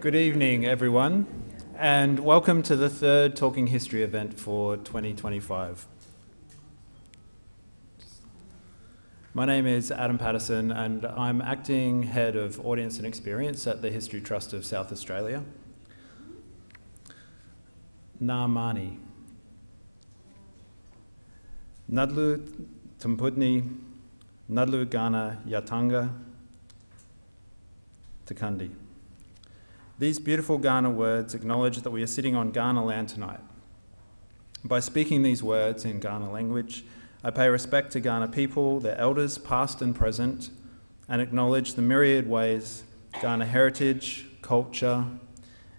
Good evening, everyone, and welcome to the third Talking History event for 2025. My name is Adam Paterson, and I'm acting head of audience and experience at the History Trust of South Australia. Ngā mani. Nadlu Tumpudni, Nadlu Gana Yatanga, Takandi. These beautiful Kaurna words acknowledge that we are sitting on Kaurna land tonight. By speaking these words in Kaurna language, I pay respect to Kaurna people, their elders past and present, and acknowledge the myriad ways Kaurna heritage, culture,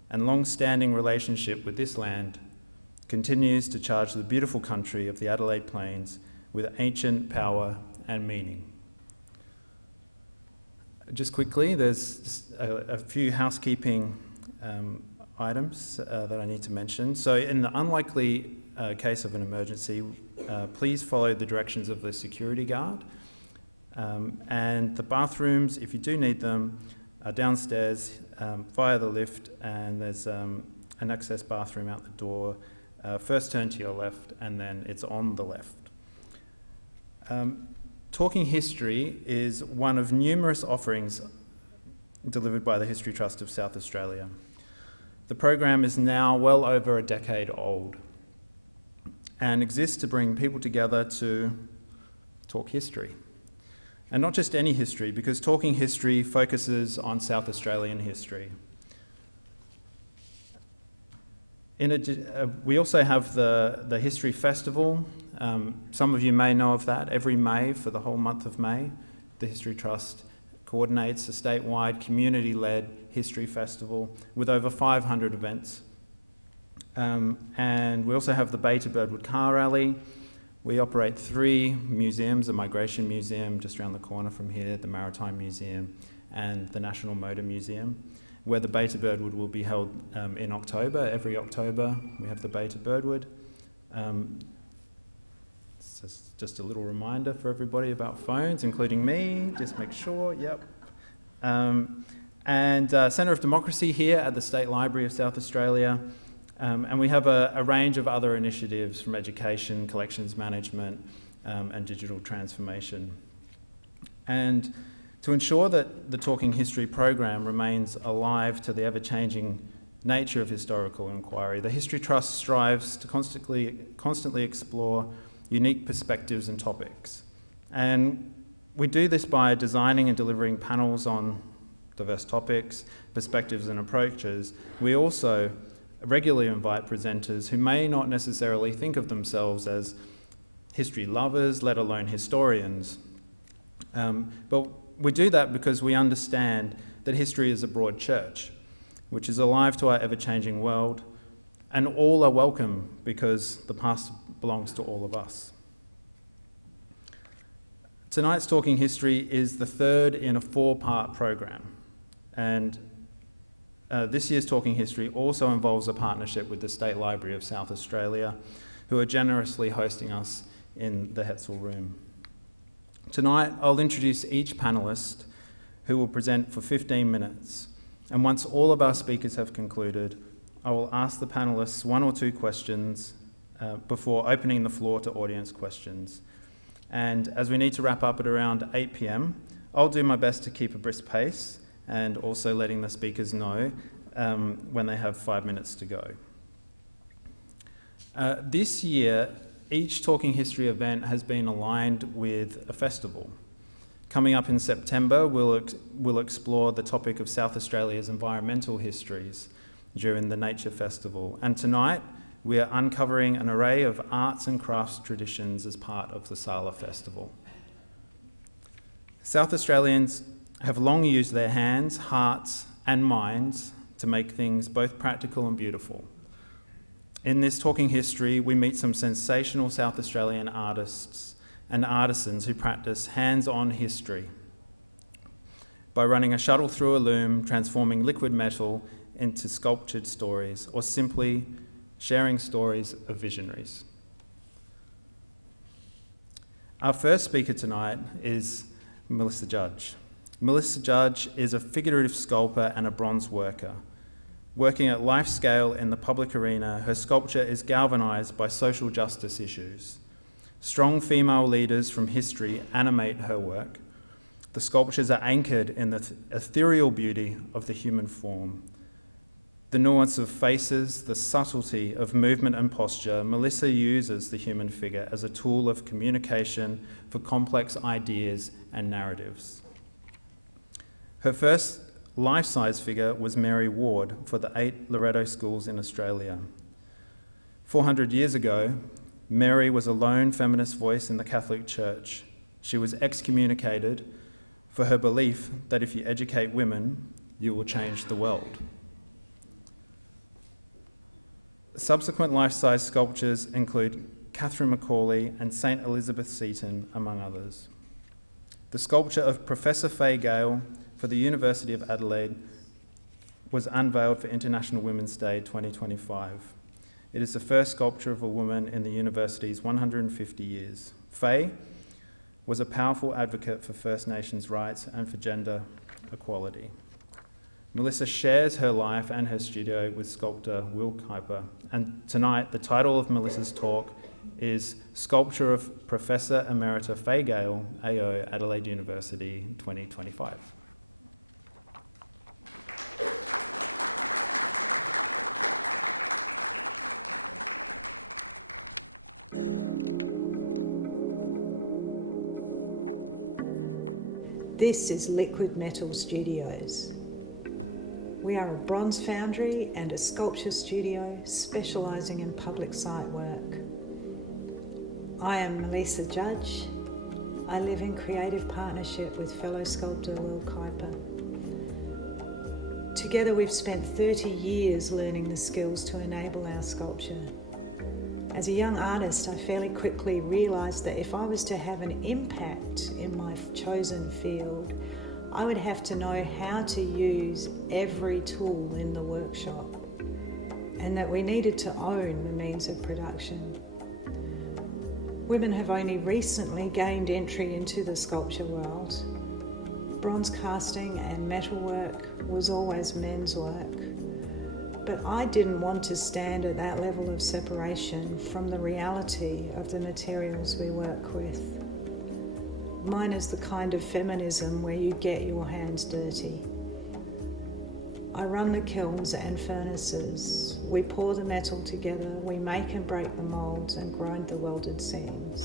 and long-standing relationship with this land continues to charge the beautiful country of the Adelaide Plains with ancient power and meaning. Just quickly, there's a few housekeeping items that I need to mention. So in the unlikely case of an emergency, please follow the directions of the security guard. And the bathrooms, if you do need them, are downstairs via the lift, and there's an access bathroom out the door. First turn to your left, and then it's on the left. Talking History is one of numerous offerings delivered by the History Trust of South Australia. The program is now well over a decade old and exists to bring people together to talk history. And not just any history, because Talking History focuses on South Australian history. We also have the History Festival. Some of you may know of that. Every May, for the whole month of May, the History Trust coordinates a statewide community-led history festival with over 500 events. And we also have the Bay to Birdwood Car Rally. We operate 3 museums, a migration museum just around the corner from here, the Maritime Museum, and the National Motor Museum, where the Bay to Birdwood will be held in October. Every October we have the Bay to Birdwood. Just a little reminder for everybody about phones, including me, just make sure, yep. And Centre of Democracy here at the State Library of South Australia. And we have a range of other initiatives from education, collections management, and digital transformation. And to ensure that the Talking History program remains alive to the ever-changing nature of historical inquiry, the History Trust strives to constantly explore unique perspectives and topics. And we do this by designing and delivering panels on diverse topics, perspectives and approaches. We also regularly invite presenters who may not necessarily think of themselves as history lovers, let alone historians. But we do that because we understand that history is a broad church, which is alive to our ever-changing world, and all are welcome because the past belongs to all of us. Tonight's Talking History is the third in a 4-part program, and this year's Talking History also involves a partnership with the State Library of South Australia, who are generously hosting us in the Hetzel Room. Tonight, I'll introduce each panellist who will present for 15 minutes, and once all of our speakers have concluded, I will ask the panellists 1 or 2 questions before opening the floor to audience questions. And as we need to wrap up at around 8 p.m, I'll do my best to keep a brisk pace and also letting the speakers know when they have 5 minutes to go. This year, each Talking History event has been aligned with a festival. Coming up in September, we'll explore the topic of South Australia's environmental histories during the Nature Festival. And tonight, we are uncovering an array of arts and crafts traditions as part of the Sala Festival. South Australians have long used their hands, hearts, and minds to make things both practical and beautiful. In this Talking History, we meet some sensational South Australian artists and artisans who practice hands-on history by running a shuttle through a loom, transforming liquid metal into sculpted stories, or simply sharing stories of visionaries. Our first speaker tonight is Meliesa Judge. Meliesa Judge is a figurative sculptor and a bronze worker Working at life scale in the public arena, her sculpture is galvanised by social justice issues. Strong female leaders from history animate her work. The sculptures are anchored in the ethereal beauty of the human form. The nuance of faces, the subtlety of movement and posture, Meliesa uses the human figure as a tool of communication for complex ideas and narratives. Her first life-size figure was Mary Ward for the 8 Loreto schools in Australia. 400 years ago, Mary was a lone feminist voice in the Catholic Church. She was excommunicated for her belief that if you educate women, you will change the world. Subsequent life-size sculptures include Catherine Macaulay and St. Elizabeth Seton, among others. The sculpture of Professor Fay Gale for the University of Adelaide was unveiled for International Women's Day 2025. It is the first sculpture of a woman in the university's 150 years. Fay was a powerful advocate for First Nations rights and for gender equality. Meliesa shares her life and her studio with sculptor Will Kuiper, and tonight the title of Meliesa's talk is Sculpture of Professor Emerita Fay Gale, AO, Adelaide University, 2025. This is Liquid Metal Studios. We are a bronze foundry and a sculpture studio specialising in public site work. I am Meliesa Judge. I live in creative partnership with fellow sculptor Will Kuiper. Together we've spent 30 years learning the skills to enable our sculpture. As a young artist, I fairly quickly realised that if I was to have an impact in my chosen field, I would have to know how to use every tool in the workshop, and that we needed to own the means of production. Women have only recently gained entry into the sculpture world. Bronze casting and metalwork was always men's work, but I didn't want to stand at that level of separation from the reality of the materials we work with. Mine is the kind of feminism where you get your hands dirty. I run the kilns and furnaces. We pour the metal together, we make and break the moulds and grind the welded seams.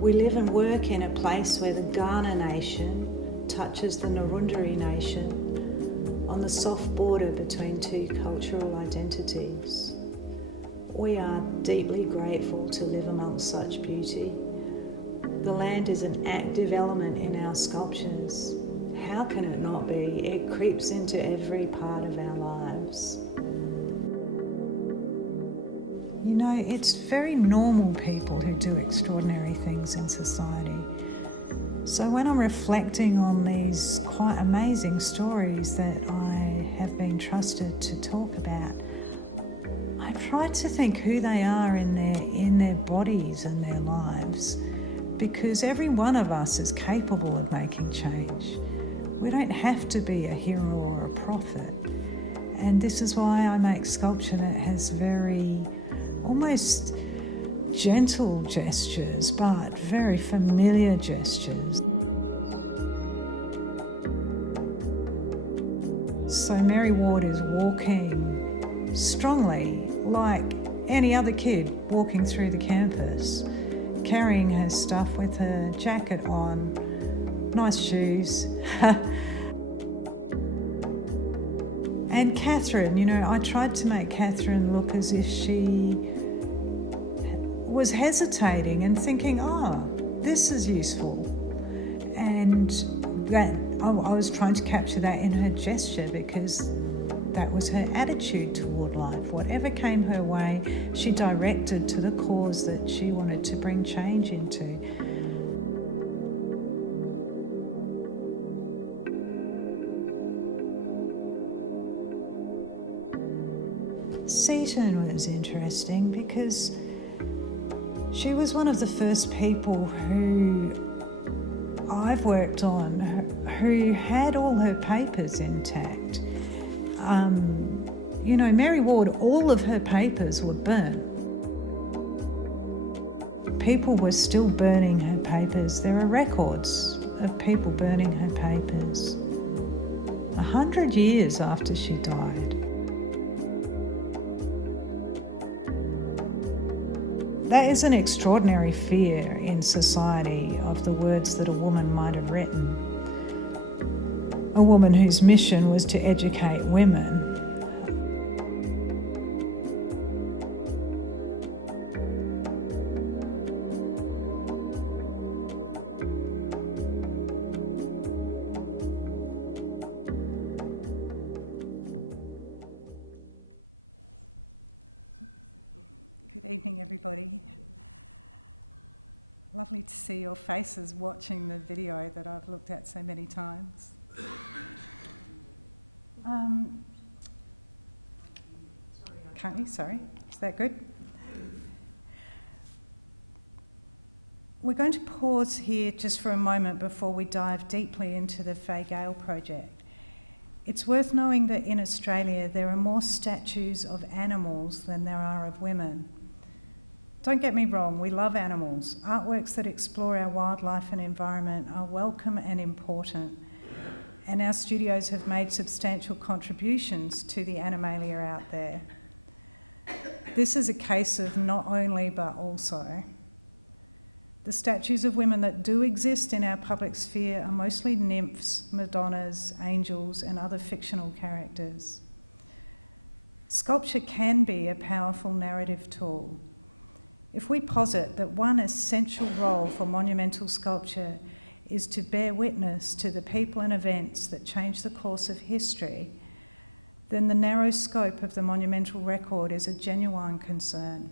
We live and work in a place where the Kaurna Nation touches the Ngurunderi Nation on the soft border between two cultural identities. We are deeply grateful to live amongst such beauty. The land is an active element in our sculptures. How can it not be? It creeps into every part of our lives. You know, it's very normal people who do extraordinary things in society. So when I'm reflecting on these quite amazing stories that I have been trusted to talk about, I try to think who they are in their bodies and their lives, because every one of us is capable of making change. We don't have to be a hero or a prophet. And this is why I make sculpture that has very almost gentle gestures, but very familiar gestures. So Mary Ward is walking strongly like any other kid walking through the campus, carrying her stuff with her jacket on, nice shoes. And Catherine, you know, I tried to make Catherine look as if she was hesitating and thinking, oh, this is useful. And that I was trying to capture that in her gesture, because that was her attitude toward life. Whatever came her way, she directed to the cause that she wanted to bring change into. Seton was interesting because she was one of the first people who I've worked on who had all her papers intact. Mary Ward, all of her papers were burnt. People were still burning her papers. There are records of people burning her papers 100 years after she died. That is an extraordinary fear in society of the words that a woman might have written. A woman whose mission was to educate women. Good evening, everybody. Lovely to see your faces watching the video that I've looked at so many times. Can't you? Sorry. Is that good? We're going to pause here just for a moment before we dive deeply into the Fay Gale project. It's worth knowing that in Australia there are more statues of animals than there are of women. Don't get me wrong, we love animals. Artworks that explore our wildlife and environment are welcome and important, and our studios have made substantial contributions to the animalia out there. This is a case of not only but also. The statues of women that do exist in our public sphere are mostly nymphs, madonnas, angels, and other fictional characters. Sculpture can be a powerful narrative tool. If we posit that one essential role for monumental sculpture is to bear witness to the people and events that change the course of history, then the narrow scope of the monumental record is a genuine concern.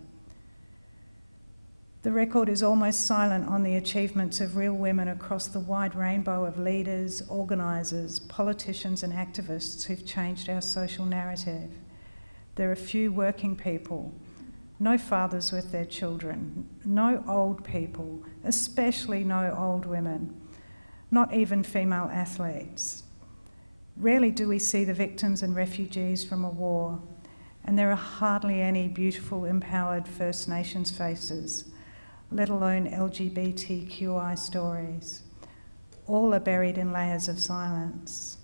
The record is almost silent on the achievements of real women across the wide rainbow of leaders, organisers, politicians and activists who've changed our social narrative. There are few working people, no fathers with their children, no old people, especially no old women, not even female athletes. Rarely do we see the victims and refugees from a war, and there are hardly any beautiful, empowered First Nations faces, let alone LGBTQI stories. All are buried in layers of silence.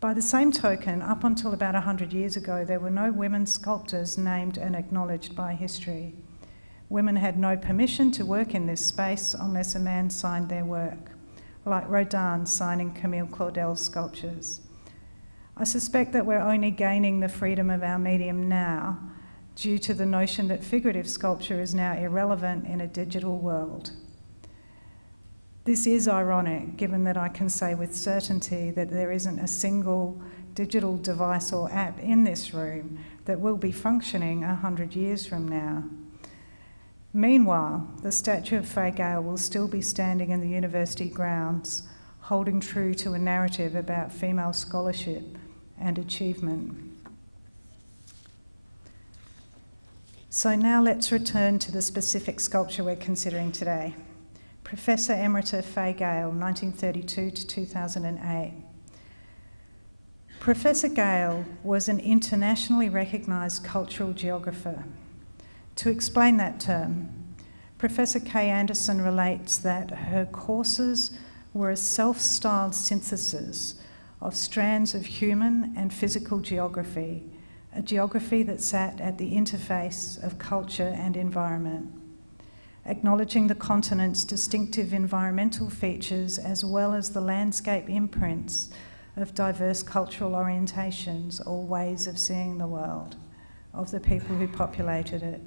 By the same token, up until about 100 years ago, there were no women sculptors named and acknowledged by history. Women had no permission to work in this space unless a man signed their work, like Rodin signing Camille Claudel's sculptures. I suspect that we're only gaining the freedom of our medium now due to the notion that figurative sculpture is now irrelevant in a digital world. This is ironic, given that I can say with certainty that there isn't a single digital device or app in this room that will be functioning 100 years from now. Meanwhile, the statue of Fay Gale will still be standing in the university grounds, holding true to a narrative about female scholarship and achievement. So now let's return to the specific sculpture we're considering today. Professor Emerita Fay Gale, 1932 to 2008. Professor Gale was an internationally recognised cultural geographer. To explain that term, Professor Kay Anderson relates that her courses were a self-styled synthesis of strands of human and physical geography, a geography that sat at the interface of culture and environment, acknowledging the continent's distinctive environmental features as well as the landscape imprints of diverse cultural orientations or ways of seeing the world of the people who populated it.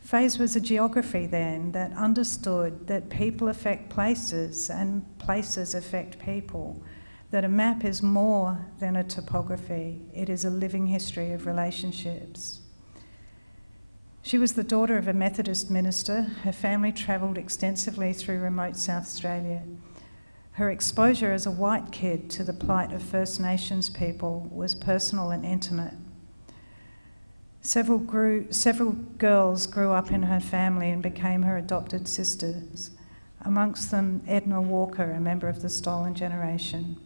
Fay's was a geography then that understood that people affect places and places affect people, that a map is more than a topography, it is a living history of relationships. She was the daughter of a Methodist minister. Her family travelled extensively through remote South Australia. Her exposure as a white kid to the plight of First Nations people was personal and intimate. Several girls grew up in her family and became her adopted sisters. amongst them Edna Walker, a member of the Stolen Generation.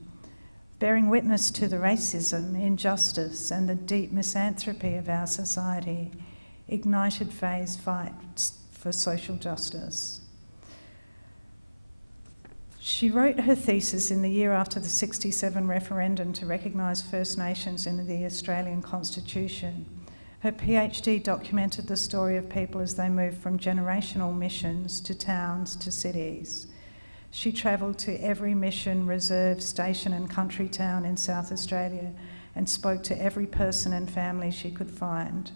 Bearing witness to the racism, injustice, and the deep misanthropy of our society, ignited Faye's fight for social justice. She wrote her thesis in the year after the 1967 referendum to recognise First Nations in the Australian Constitution. Her PhD documented the story of people as they moved from generational missions to towns to cities. She travelled to every mission, reserve, station and country town in South Australia and spoke to every person and family she could find.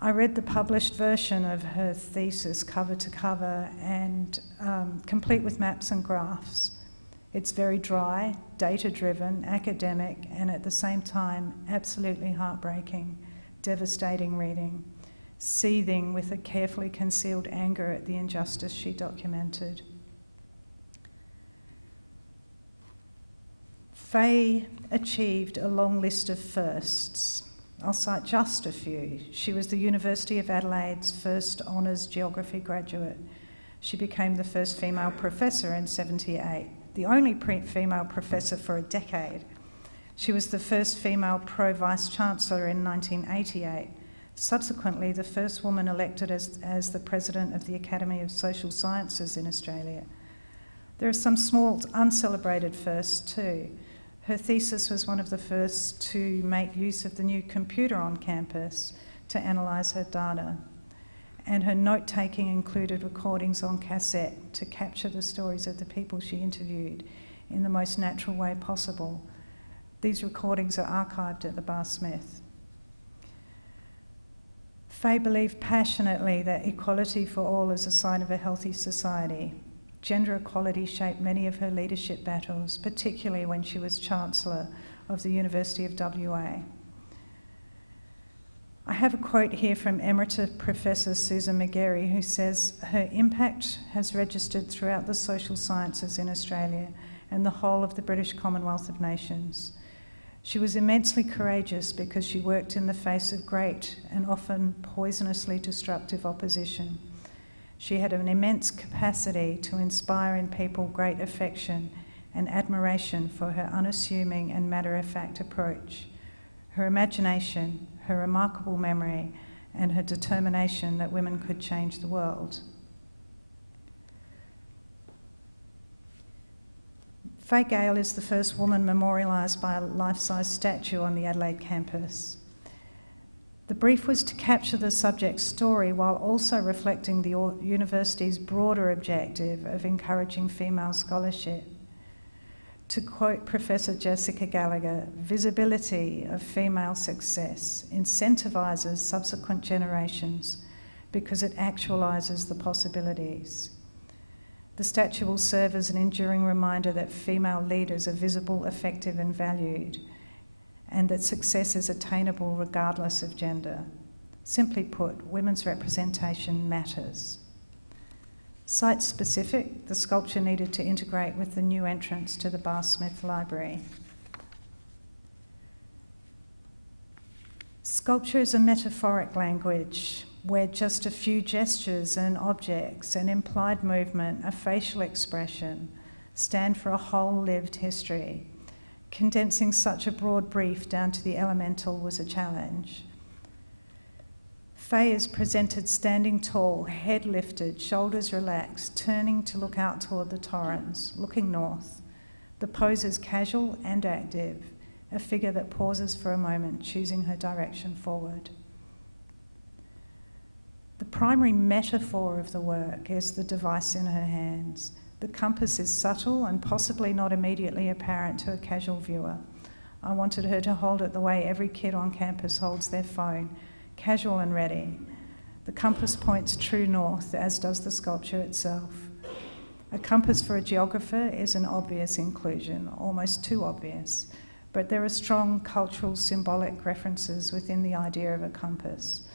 I read the published version of her thesis cover to cover and complete with maps and graphs. It's very dry, data-driven, academic, and at the same time, absolutely heartbreaking, devastating reading, seething with a carefully concealed anger at the injustice she documented. Faye achieved a long list of firsts. I'll cite just a few. She was the University of Adelaide's first honours geography graduate. She became the first female professor in 1978, the only female professor for a decade. She was the first female pro-vice-chancellor in 1988, subsequently the first woman elected as the president of the Academy of Social Sciences in Australia. There are some small uncelebrated firsts too. Her thesis was one of the first to make use of the new computer on campus to analyse her data. And her note-taking included recordings on cassette to capture the stories of the people she interviewed in the most natural way possible. These recordings are archived at the Bar Smith. Faye believed passionately that equality for all is a sign of a healthy society. Gender equality shaped many of her leadership battles, particularly when she was Chancellor of the University of WA. I have a quote here from Emerita Professor Susan McGarry, who says her impact has registered throughout the social sciences in Australia and the whole of the British Commonwealth of Nations. She was immensely courageous because she worked in the face of great and often poisonously destructive opposition. She had an immense capacity to inspire in people great affection and admiration for her unassuming and matter-of-fact approach, her imagination, her remarkable memory, and her determination that women could change the world. Faye Gale is the first woman memorialised by a life-size statue on the Adelaide campus. The brief was to capture the subject's story while also reflecting the university's broader objective of encouraging female scholarship. To quote Professor Jessica Gallagher, visibility of female success incentivises subsequent generations because it actualises the possibilities. The statue will serve as an enduring reminder that female leaders are visible, effective and valued, and that success is attainable regardless of gender. Simply put, women's representation matters. Site-specific, the sculpture needed to integrate with the new entrance to the Bar Smith Library. Sculpture is a metaphoric language where just a few gestures and objects, an implied movement, a facial expression stand for a whole lived history. Condensing such a broad brief down to the elemental was a challenge. Faye is presented standing tall, head lifted, shoulders relaxed, turning to look out toward the torrens, looking north. The pose is casual and active, a figure that pauses for a moment, choosing her direction forward. The primary metaphor of the work is the device in her hands. The compass is subtle and possibly not immediately apparent to a casual viewer. I wanted her to hold it the way every kid on campus holds their phone, casual and ready. The compass points true north, as does the sculpture itself. A compass for a geographer is an obvious inclusion, almost too obvious, but there are strong cultural symbolic references within the idea of a compass.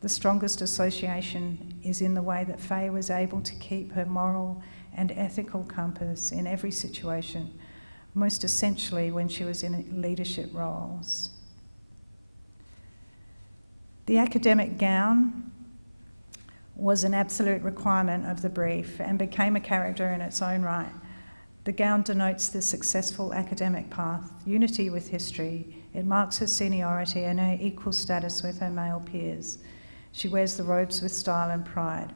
The strongest association is in the way that Faye was able to keep her moral and ethical compass in every situation, most essentially when she was in leadership roles. The academic gown was an absolute requirement of the brief and became a character in its own right. The gown denotes the successful academic path, unity with history. It marks her seniority and her equal status with her male peers. She wears the robes with style and pride.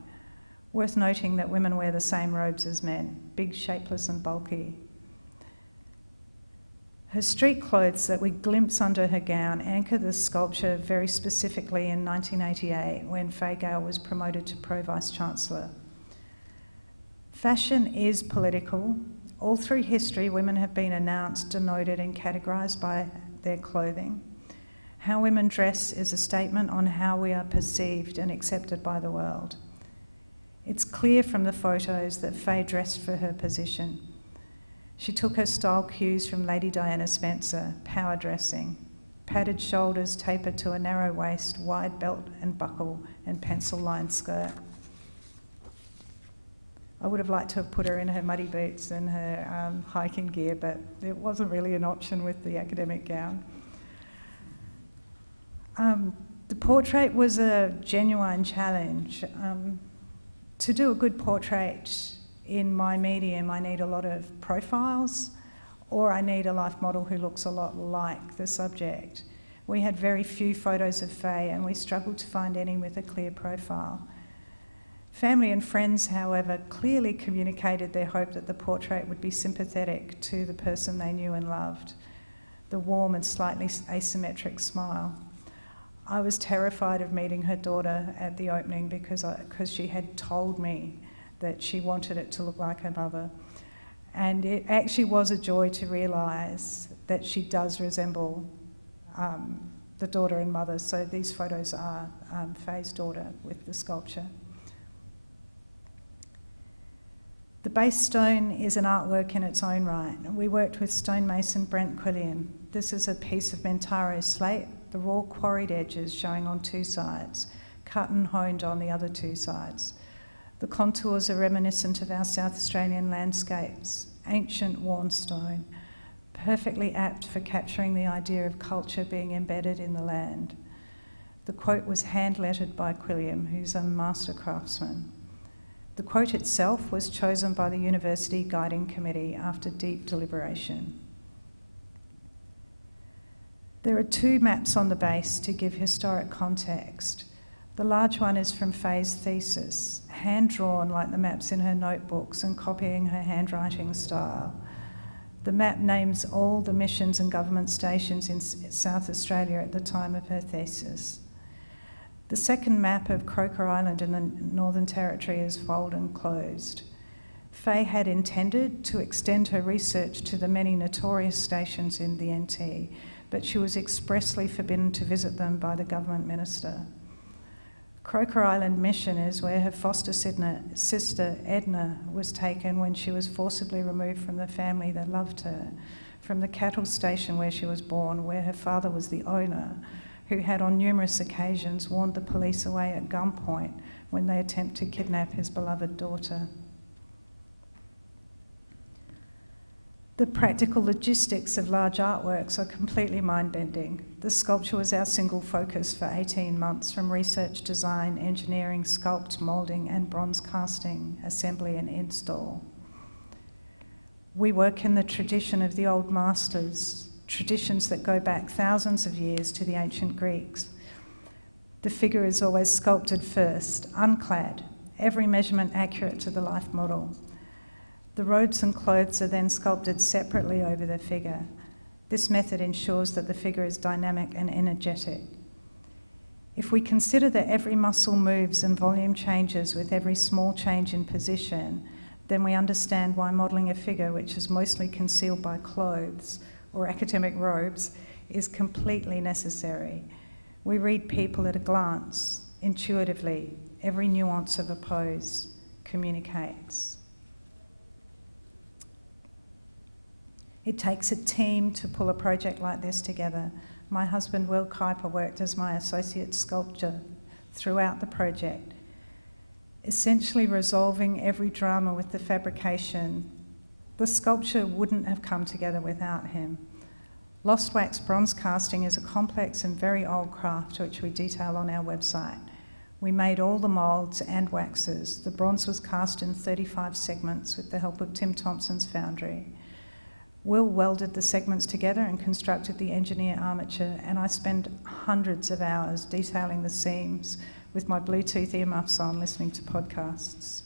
Worth noting that women wear the same robes as men, big, shapeless and bulky. Her street clothes that we glimpse under her gown anchor the sculpture very specifically in 1988 when Fay Gale was promoted to Pro Vice-Chancellor. Fashion is political. All through history, women have been announced, denoted and categorised by their clothing. How women dress is a statement on how we are perceived and accepted by the world. It's clear from the photos that Fay dressed for her position. She took her style cues from Lady Diana Spencer, power dressing, padded shoulders tapered to a narrow waist, wide belt and buckle, and pencil-lined skirt. I would have liked to have put her in her muddy boots and her hiking gear, but it wasn't really an option with the academic gown. The portrait was a genuine challenge. To do a good portrait in my medium, I need a lot of profiles, or I need a life model who looks a lot like the subject. We had very few photos of Fay, and we struggled to find any with a clear profile. Family and friends, however, clearly communicated their hope that the portrait would be sympathetic to the person they knew and loved, the warm and slightly asymmetric smile. I was terrified of meeting her daughter at the opening because she had told me that she wanted it to look like her mother. And it actually was a joy to realise that she does resemble the daughter and mother. So these photos are Fay's daughter with the sculpture. The base stone is an artwork in its own right. We worked with stonemason Brent Quilliam. This is a piece of Mentaro slate, the raw quarried edges showing on two sides, cut and honed on the other two sides. The contours are reminiscent of our South Australian landscapes, ancient worn stone, perfectly apt for capturing the idea of culture being embedded in the land. The quote was hand-lettered by Quilliam, who's a master craftsman. The quote itself was chosen by the University Guiding Committee after deep deliberation. There are two maps on the base to give historic context. The large one is from Fay's thesis, hand-drawn like the maps in her notebooks and copying her handwriting style. The map names all the missions and government stations in South Australia at the time of her thesis. The second map of Croker Island in the Northern Territory is folded and closed. Fay had intended to extend her research to the many notorious stations in the NT, but she was expressly forbidden to visit them by the government minister. Croker Island Mission is where her foster sister Edna was taken when she was forcibly removed from the family that loved her, from the cattle station where she was born, where her father was the owner, who had on numerous occasions warned the police away at gunpoint when they attempt to kidnap his beloved daughter. The practical logistics of large artworks are completely mind-bending. The sculpture was our single focus for 18 months, from research, design, engineering, sculpt, moulding and bronze casting, assembly and install. We work in the tradition of the old masters, traditions that go back thousands of years to the ancient Greeks. The figure is always sculpted first, unclad, every measurement accurate to the life model. The robes and clothes are then sculpted separately over the figure. This method ensures that the figure is dynamic and energetic. If we consider that every muscle moves and volume changes with every small change in position, then we understand why modelling a figure which is mostly concealed by clothes or academic robes is completely necessary. We read people at a glance, intuitively. Every nuance of a pose communicates. It takes a team to pull a project like this together. My husband, Will Kuiper, worked as my associate sculptor throughout the project, essentially resolving every drama with the fabrication. The sculpture wouldn't have come together without him. Lost wax bronze casting is a complex and very old craft which we detail on our website. We made all the moulds and waxes. The bronze was cast in 35 segments with the help of Tim Thompson's foundry. Will welded the segments together and constructed the engineer armature, and I spent hundreds of hours detailing the seams with my Bluetooth earmuffs on, listening to podcasts.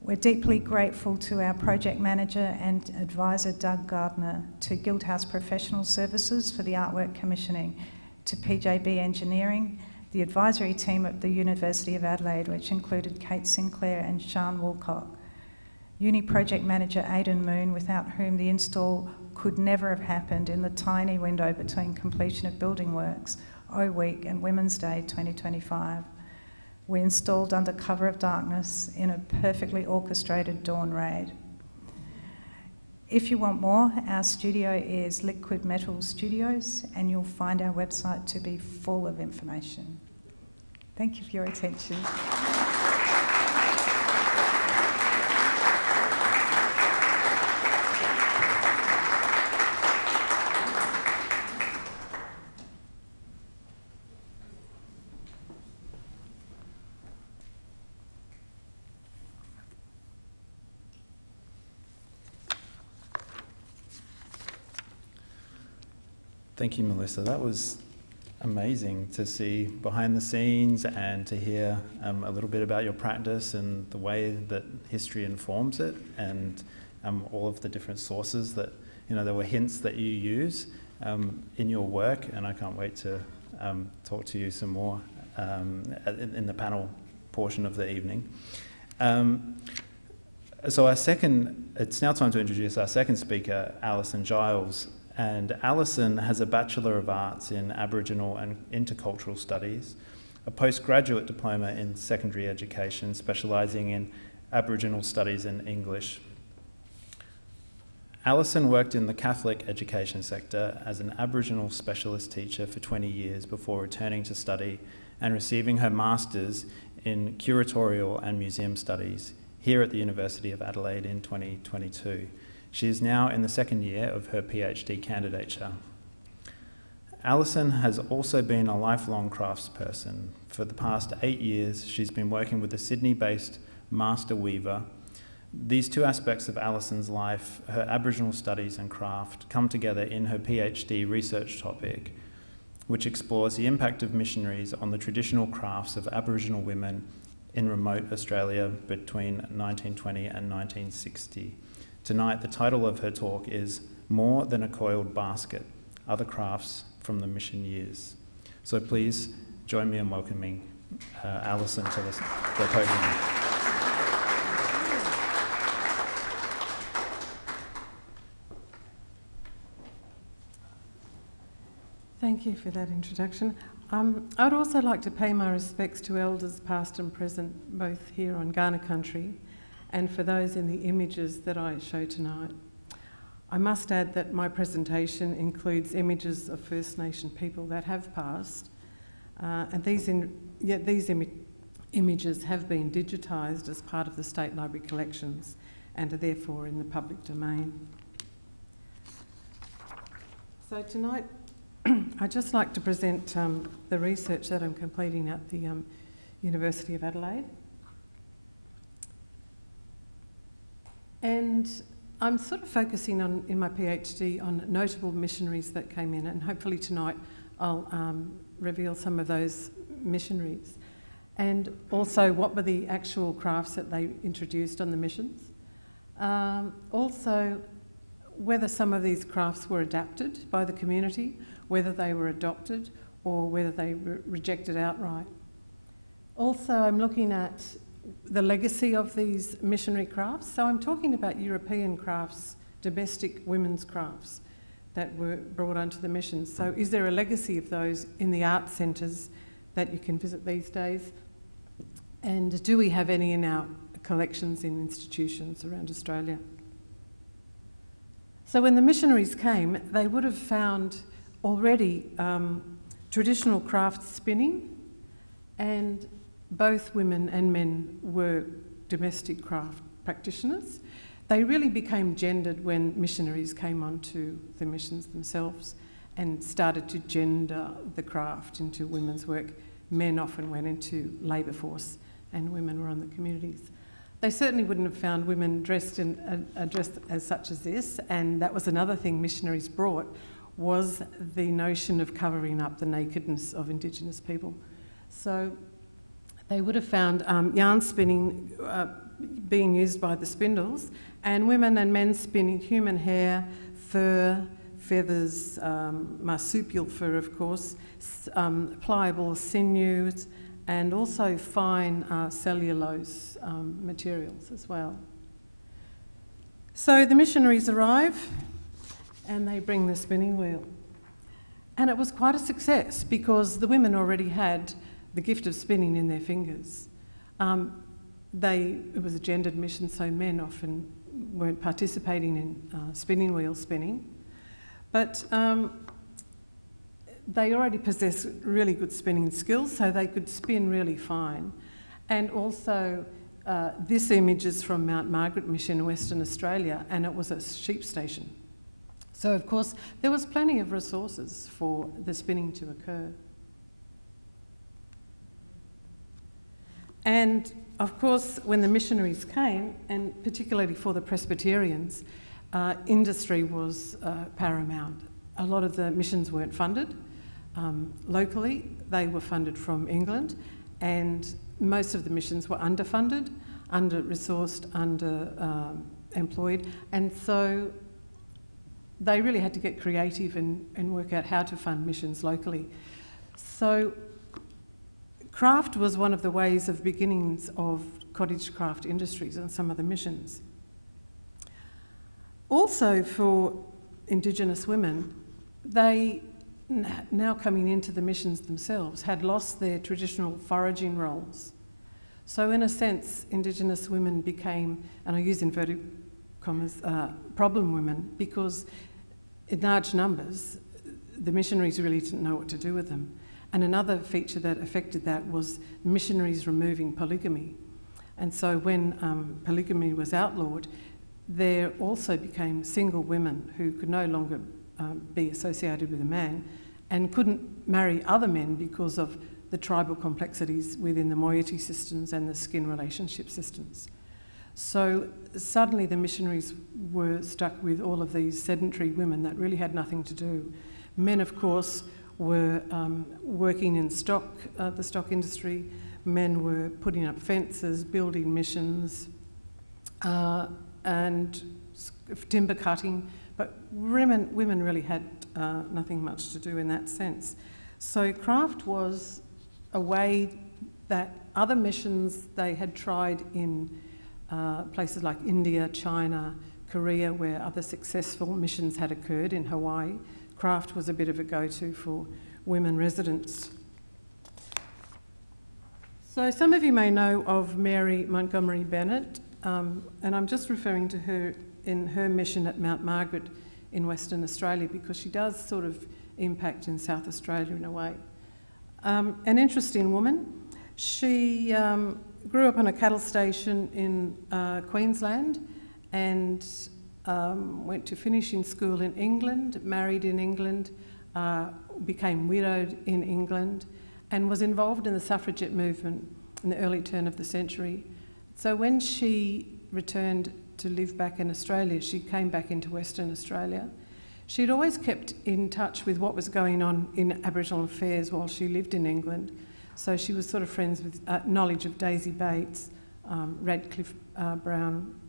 We're deeply grateful to our project manager and advisor, Doug Gardner, to Guildhouse Professional Services for the artwork commissioning, to PJB Engineering, the advisory team at the University of Adelaide, which included Kate Sinclair and Sian Woolcock, Uni project manager Aidan Moon, without whom the install could never have happened in the tiny window between completion of building works, O Week and Women's Day 2025. We installed under cover of darkness in a perfectly orchestrated dawn raid. If you want more, our studio is Liquid Metal Studios, and you'll find our website to be full of information. Thank you for your attention. Thank you, Meliesa. That was amazing to see behind the scenes and to hear a little bit about your practice and the way that history informs it, and all of the different sources that, there were hints that you use in your work, and I can't wait to talk to you some more in the panel portion of the evening. So it's now time to introduce our second speaker, Alison Giles. And Alison has a Bachelor of Arts in Aboriginal and Intercultural Studies, a postgraduate diploma in secondary education specialising in Aboriginal Studies and English. Alison worked in the Catholic education sector as an Aboriginal specialist teacher for 20 years before returning to study and receiving her Masters in Curatorial and Museum Studies here at the University of Adelaide in 2022. She is now in the second year of her PhD candidature. Alison has also been a lifelong craftsperson. For the past 8 years, she's been working with a Sydney-based master weaver. These two aspects of Alison's life, her Aboriginal studies and craft, come together in her PhD research topic, which explores the impact of missionaries on the traditional crafts of Aboriginal women in remote Australia between 1920 and 1960. Tonight, the title of her talk is More Than a Coiled Basket, Other Crafts from the Mission Years. So please join me in welcoming Alison to the podium. Thank you for that introduction. I'd also like to pay my respects to elders past and present, both here on Kaurna country and for those in the images that I show tonight. I must add that my presentation includes images of First Nation people that have passed, and these images have been digitised as part of the State Library collections and are therefore in the public domain. So tonight, I'd just like to present the research that I'm completing at the University of Adelaide. And I'm sort of focusing on, in my PhD, on notable missionaries that came in, and hopefully tonight I'll reveal some of those missionaries. And also what were the actual crafts that they introduced on the missions. Also, whether some of these crafts were adapted by the community, whether they were adopted, or whether they were rejected outright. Also, I'm looking at the legacy of these missionary crafts. So I'm talking about European crafts, domestic women's crafts that were brought onto the missions. So is there a legacy of those in the art centres that you can visit these days? And do we have any in our collections in institutions around Australia? So when the missionaries came, they would have found already traditional craft spinning, and both women and men were domestic craft practitioners. They really became gendered when missionaries came onto the missions themselves and started to gender the craft into women's work, men often went into labour force and women were on the communities. They certainly wouldn't have found women dressed as such as this, and that was another thing missionaries brought, was the notion of covering up the nakedness of Indigenous people. So they would have found yarn spinning being used by the spindles, and women and men spinning human hair, fur, feathers, marsupial fur, of course, pliable sinews, and also fine cellulose materials as well. So the missionaries arrive and they bring the spinning wheel. And it was quite a success because the women already had the gift of spinning in their fingers. It was a gendered mission, so men often weren't participating in spinning wheel spinning. But they already possessed really good spinning skills, so they could spin really fine. And also, this image is from Mount Margaret Mission in Western Australia, and it was a sheep station. So, of course, there was plenty of resources for the spinning to occur. And, of course, when the missionaries came, and particularly for the Presbyterians, industry was paramount. A lot of the missions weren't funded locally. They were funded from England, and most of the missions were underfunded, under-resourced, under-employed, and so they really had to get creative and work out how to fund missions locally. So craft was one of the ways of beginnings of cottage craft industries on some of the missions. Also for Indigenous women, they, now coming into the missions themselves, had lost their traditional foraging roles. So in a sense, Indigenous women became, and I use inverted commas, problem women, because in large numbers, the missionaries really didn't know what to do with them. And another feature that affected that was missionaries removing polygamy. And so when polygamy was outlawed, there also became single women who could no longer be associated with a man and couldn't marry other men because of the tribal complexities within the moiety systems and the skin relationship systems. So suddenly the missionaries were stuck with all of these sedentary women that really had nothing to do. Men, of course, were working in the stock industry. Men were putting up fences, building missions, and timber cutting, but women really had nothing much to do in that sense. So craft was a way that other missions they had tried in places like India, China, Korea, where other successful missions had occurred, in Hawaii. Craft was a bit of a go-to for women residents. So some of you may know of Mary Montgomery Bennett, and I'm just referring to her in her mission at Mount Margaret in Western Australia because she does sort of impact in South Australia in a way. An interesting woman. She grew up on a cattle station in Queensland and went to finishing school in England, married in England, became widowed in England, and was involved in the suffragette movement in the early turn of the century. So when she returned to live back in Australia, she came back into Western Australia. She'd always kept in touch with what was going on in Aboriginal affairs while she lived in England. So she was sort of friends with knowledge of Daisy Bates, Radcliffe Brown,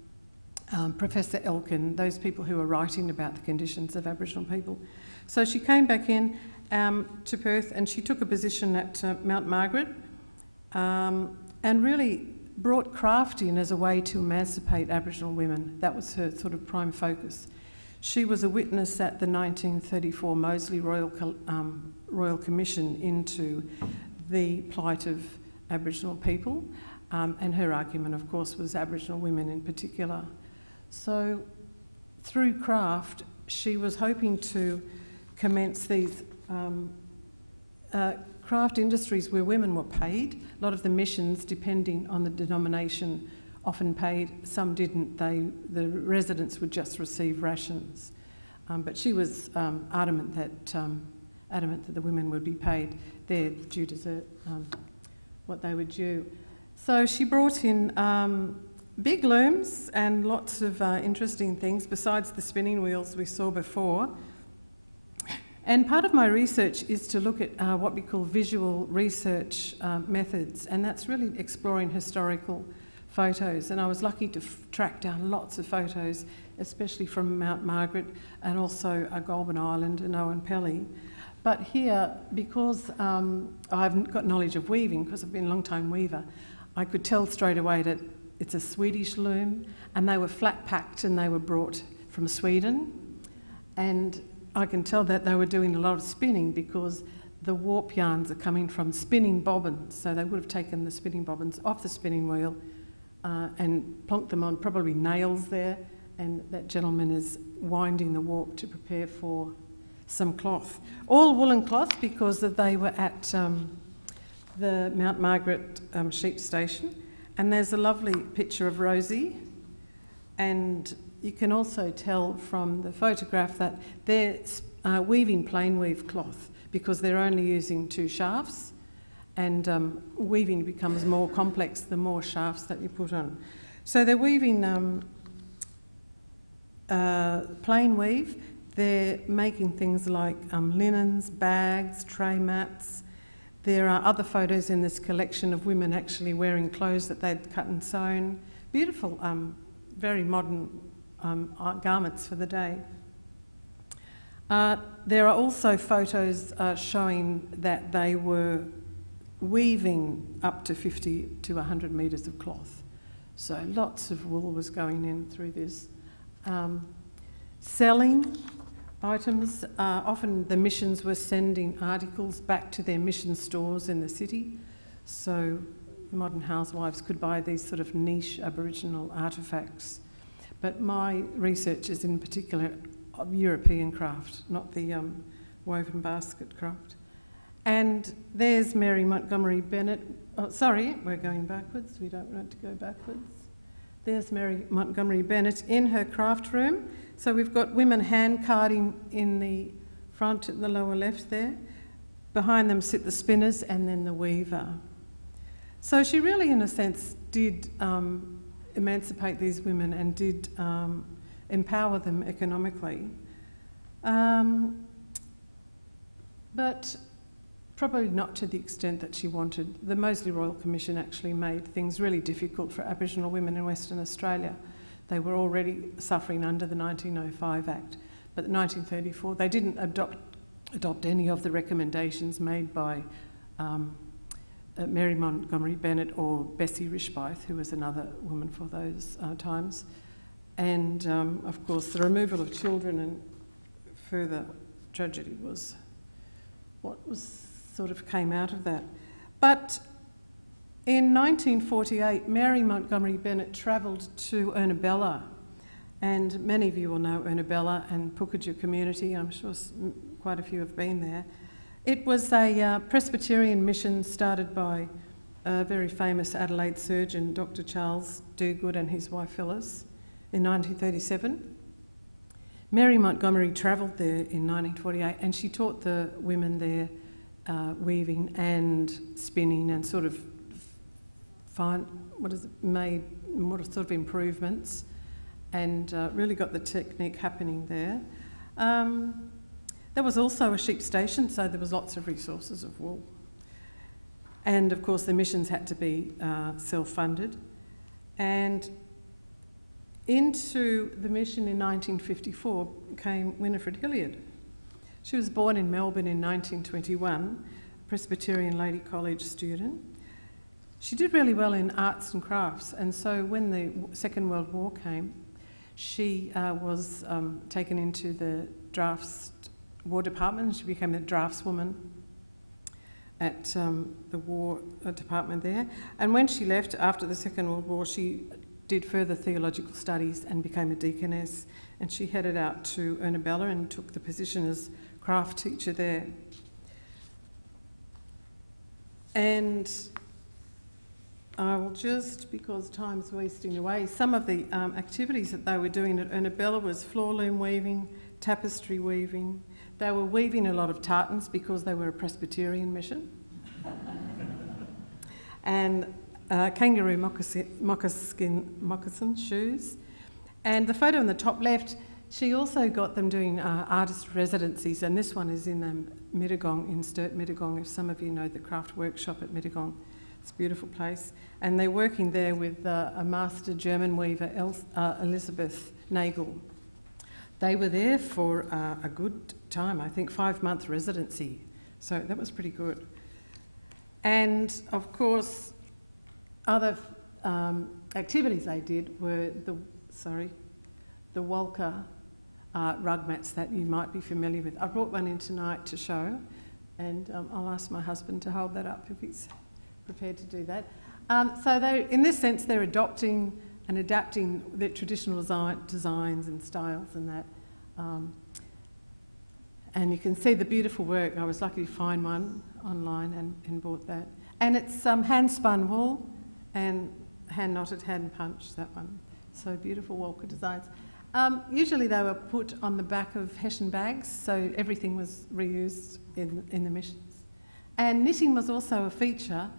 Professor Elkin, those people who were writing about the conditions of Aboriginal people. So she came back in to Perth and she took a position at Mount Margaret and really brought craft in as a way to emancipate Aboriginal women. That was her sort of prime focus. She was a witness at the 1934 Moseley Royal Commission into the plight of Aboriginal people, and her argument, of course, was Aboriginal women in particular. So through craft, she was hoping to commence these craft industries where women were paid. A lot of the missions, depending on the denomination, often paid, some didn't. The residents would just receive rations. But she was adamant that the women would be paid their due what they would do. So she brought in big looms and lots of interesting things besides the spinning wheels we saw before. And part of my research is to look at what we call visual research methods, and that's really exploring historical photos. And I was lucky to track down lots of photos, especially from Mount Margaret and also Goulburn Island and Owenpelly. But here, because I've got knowledge of weaving, because I've been a long time weaver, I could tell straight away that it's a Swedish loom, and they were flat packed and they were brought from Sweden. And I can tell that they were doing a lot of spinning because the warp yarns are coming from spinning bobbins. So they would have taken the spinning bobbins off the spinning wheel and plonked them on probably nails there. And that gentleman is winding the warp to prepare for some cloth. All woolen cloth because they were at the Mount Margaret sheep station. And there's a lovely picture of Rosie, and you can also tell from the photograph that they're weaving plain weave cloth because they're only using 2 shafts, and weaving becomes more complex the more shafts that you put on. So they're weaving plain weave. They're making things like linens, bags, tray mats. There are other photos in this collection of women actually wearing clothes that they'd cut and sewn. Beautiful, very modern garments for the day. There are also photos showing that they were weaving up to 50 to 100 metres of cloth. So lots of wool was going in through this. Selling items, often the missions were sending articles back to their mission stores in the city. So modern housewives could buy these sort of niche Aboriginal artefacts. But my research is in particular of European craft, not the woven basket craft. And there's Mary Montgomery Bennett. Oh, sorry, we're going backwards. We don't want to go backwards. There's Mary Montgomery Bennett in her craft room. So we've got women hand carding in the front at the lower left there. Behind them sit the spinners and then the weaver. So she really, in a sense, did emancipate these women and did empower them economically. But probably not to the extent that she wanted. The Moseley Royal Commission actually made things really difficult for Aboriginal women in Western Australia. They were already suffering under the 1905 Act, but in 1934 they didn't adopt any of the recommendations made by Mary Montgomery Bennett or Bessie Rishbith, who was another woman for those times. And of course the removal of children and further tragedy was what was sort of came out of that. But in 1948, Mary Montgomery Bennett travelled to Ernabella, and many of you will know Ernabella and Pukaja community. I'm sure quite a few have been there. It was a Presbyterian mission started by a very famous Adelaide surgeon, Dr. Charles Dogood, and his wife Phyllis in 1937. Mary Montgomery travelled there in 1948, and she taught the women there weaving and spinning and sort of made sort of improvements and really got the technique happening there. There was also a sheep station, so there was lots of resources of wool. And of course the missions had to be self-funded. And into the mission in 1954 came Winifred Hilliard. She was born in Melbourne in 1921, Presbyterian Lady College student. She did really well in arts and crafts, and so when the Second World War came, she was taken into the drafts war department. She became a draftswoman at the war department there. And when she left after the Second World War, she did further theological studies and became a deaconess, and she headed out to Ernabella and took the position as craft teacher there. And I will just, because time's wasting away, some of the activities that they were doing at Ernabella was floor loom weaving, tapestry weaving. They were weaving a lot of tartans because they were a Presbyterian mission. and kangaroo moccasin shoes. And the photo on the top left, she also got them doing artist residencies, and this one is in Mittagong, in Sturt Mittagong, if some of you know the craft workshop at Mittagong. It's a beautiful place. And they're working there with a master German weaver, Elizabeth Nagel. They were there for a good time, I think 5-month residency. So that was pretty good. And of course, other activities they did were the Walker rug mats that you might be familiar with. I brought one in tonight to show, and I'll ask my husband to hold that up if he's prepared to do that. So they, in this sense, they're adopting and adapting their traditional designs and styles and that. And you can see the beautiful work. I was lucky to find one online and bought that. And it's hand-spun wool and hand-knotted, hand-punched, that one. So beautiful Walker designs. Usually they were put on the back of Hessian bags, so everything was reused in the missions. And knitting was also a feature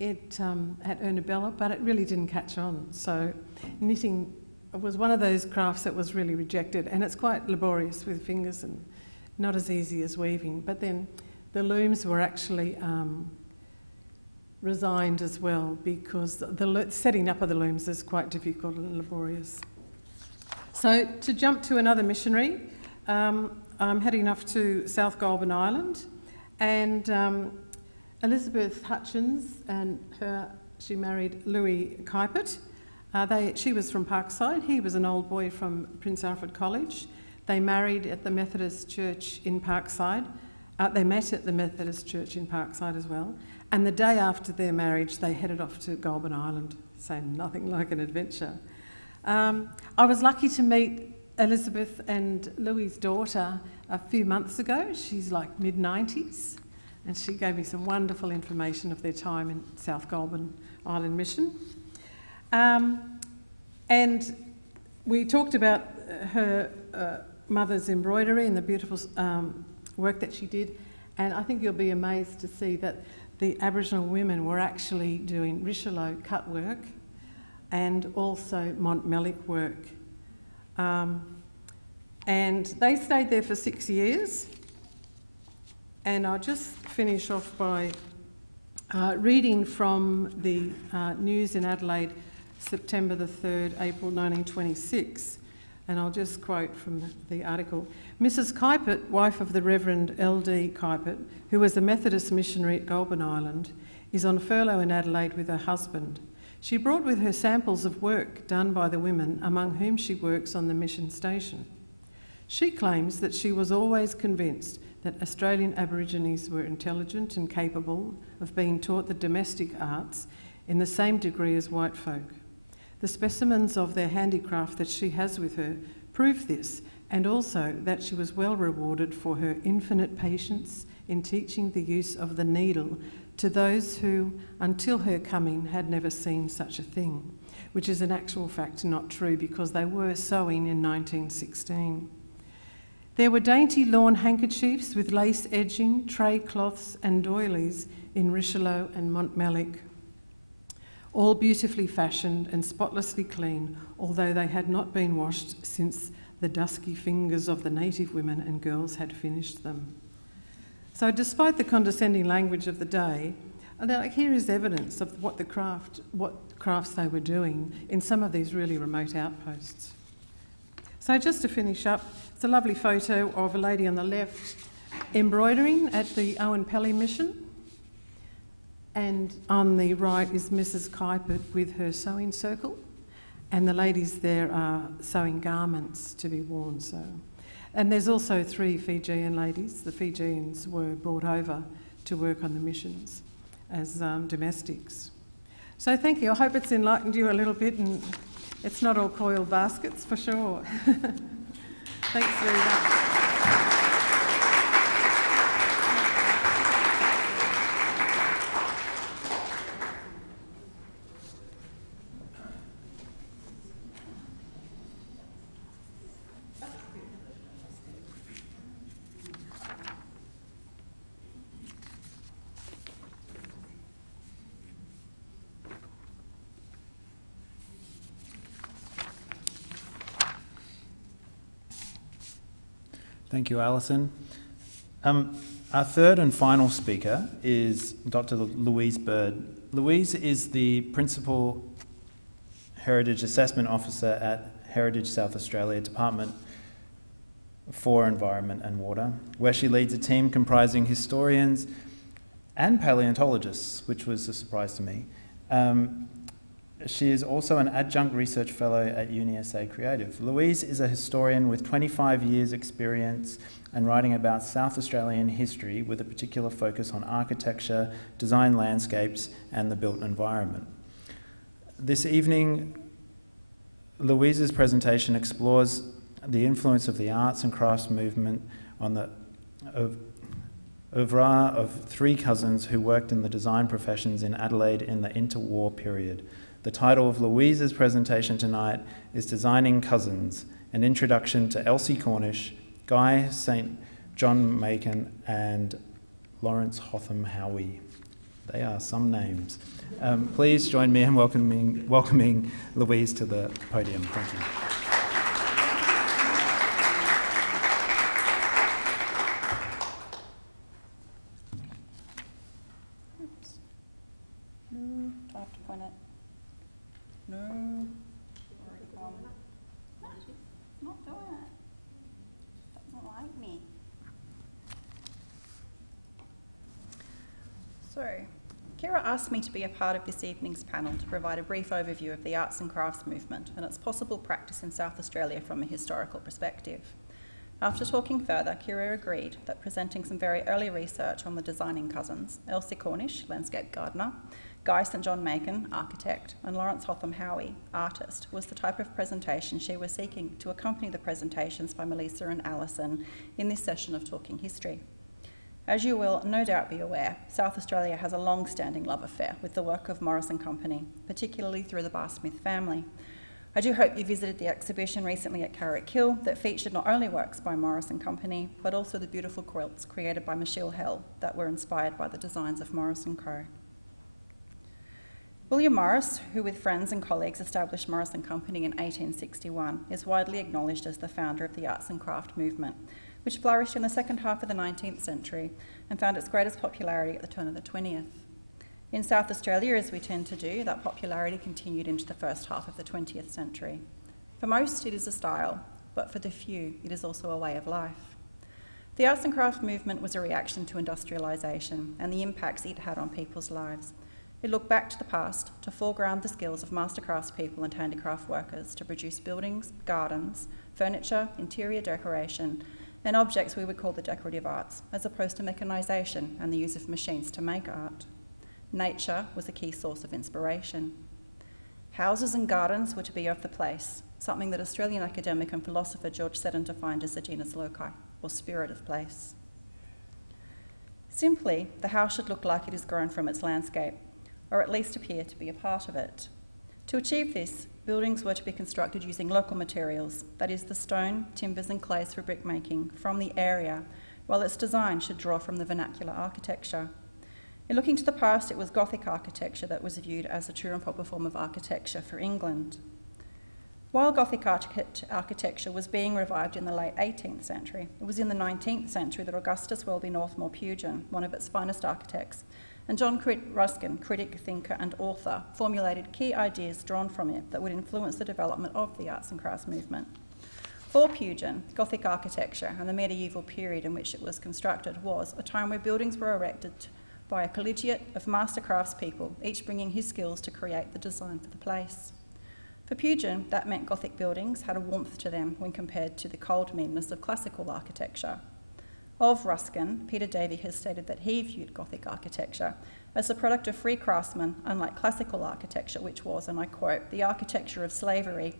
at Ernabella, but it really didn't catch on. So knitting was one of those crafts that was really rejected, and it's quite laborious with fingers and not as easy as weaving. But then the looms were actually resigned as well, because the setting up of the looms is quite difficult and laborious. So to jump to another missionary, I'm heading off to South Goulburn Island, and Elizabeth Hutchins and she married Louis Kuipert. She was from Parkside. He was an old boy from Prince Alfred College. They married at the Methodist Church in Parkside. They met at the Methodist Church in Parkside as well. And the day after their marriage, they headed off to Goulburn Island. So nothing like an adventure. I was lucky to meet Elizabeth and Louis' daughter a few months ago. She's like mid-90s, and she gave me some wonderful information of their time in South Goulburn Island Mission. And we talked about her mother's embroidery and the beautiful work that she did, and I think you'll be amazed to see that the Aboriginal women were actually doing Richelieu cut work and also Montmelic work. And they stayed there for 6 years. And I'll just finish off by reading from the news in Adelaide, September the 3rd, April 1926. And I'll just quote from the article. Mrs. Kuipert, wife of the Reverend L.D. Kuipert, who was a Methodist missionary at Goulburn Island, is on furlough in Adelaide with her husband. She brought with her samples of work done by the women among whom she works on the mission station. She claims that she was always convinced that Australian Aborigines were intelligent and capable of being taught the domestic arts in the same degree as white folk. The specimens of their handicraft that she has with her prove this, and also that she was well rewarded for her infinite patience in teaching the use of the needle to those who, until her coming, had never seen such a thing, which is in actual fact not true, because they were sewing in 1916. There were dainty lawn handkerchiefs with lace edging, tray cloths and doilies in Richelieu and Montmelic, all beautifully fashioned and spotlessly clean, although they had not been washed since the dusky fingers of the native women and girls had finished them. So despite the condescending language of the day, here is evidence of what crafts they were doing in some of these really remote outposts. So just to finish up, it's a lovely photo of a lady on the left embroidering at the Owen Pelly mission. And on the right is Mrs. Kuipert with her sewing circle. And the ladies there are sewing garments to be worn. And there's also 3 Fijian ladies. The Fijians were brought over to work on the missions as domestics. So thank you. I hope it's enlightened you a little bit, and it's not all coiled baskets for sure. Thanks very much. Thank you, Alison. Our third and final speaker is Dr. Louise Bird. Louise is the Principal Heritage Assessment Officer at Heritage South Australia Department for Environment and Water, where she leads a team comprising historians and paleontologists, which was a surprise to me. She is also an adjunct research fellow at HTSA Creative. Louise is a historian with 25 years' experience and writing about South Australian history with a particular focus on architecture, design landscapes, and the built environment. This evening, Louise's presentation explores the influence of the arts and crafts movement on the oeuvre of three cousins who worked in the design professions in Adelaide in the interwar period. The title of Louise's presentation tonight is Designing Cousins, an introduction to Elsie Cornish, Guy St. John Macon, and Lawrence Hotham Howie. They are some names. Please join me in welcoming Louise to the podium. Thank you. Asked me to be a part of this evening's panel to provide a brief overview of the arts and crafts movement and its possible practice in South Australia from a historical perspective. After talking further, Kira agreed that presenting some very early research on the designing cousins, Elsie Cornish, landscape gardener, Guy St. John Macon, architect, and Lawrence Hotham Howie, artist, was the type of presentation she was seeking to accompany the presentations by Meliesa and Alison in this session of Talking History. As you will no doubt be aware, South Australia has a long-standing love affair with the work of Morris and Company, particularly through the Bar-Smith family. I do hope you visited the exhibition recently at Carrick Hill that featured not only works by Morris and Company, but also the beautiful quilts created by Michelle Hell that were inspired by the designs of Morris & Co. William Morris, who with friends and colleagues established Morris & Company in 1861, is widely acknowledged as the founder of the arts and craft movement, which flourished in the second half of the 19th century and found its greatest popularity at the turn of the 20th. In South Australia, as we tend to do, that popularity continued into the first half of the 20th century. For most, it is a style, but for the few, it is also a way of life. The arts and craft movement was a reaction to industrialisation and the impacts it had on people's lives. It looked back to the past to foreground the skills of master craftspeople and handicraft workers to produce buildings, gardens, furniture, interior decoration, and objects we would call the decorative arts, as opposed to mechanisation and the use of machines to make art. Nature was a key source of inspiration. Houses and gardens were to be of the place, something that Australian academic and philosopher George Seddon defined as the genus loci, or spirit of place. Simply, the house should look like it is grown from its landscape, or at least appear to be a part of it. To achieve this, buildings were to be constructed using local materials, that is the stone, timbers and clays for brickmaking, from the area, while its design should draw from the vernacular architecture. In looking to the past, it was Gothic architecture that was viewed as a true and proper form of architecture for England. While Gothic architecture was being revived in the late 18th century, it was in the 19th century that Augustus Welby Northmore Pugin, one of its finest architects, and John Ruskin, critic, thinker and author, formulated key ideas drawn from it that would influence the development of the arts and crafts movement. For Pugin, Gothic architecture and the medieval period in which it was constructed was a time where buildings were erected by a collegiate of master craftspeople, each bringing his skills to create the design for the place. For Pugin, that meant Gothic buildings had a warmth to them when compared to the cold meanness of classical architecture. Of Ruskin, Peter Davey has stated that he viewed Gothic architecture as the product of free craftsmen, unlike classical architecture, which was, and I quote, the architecture of slavery,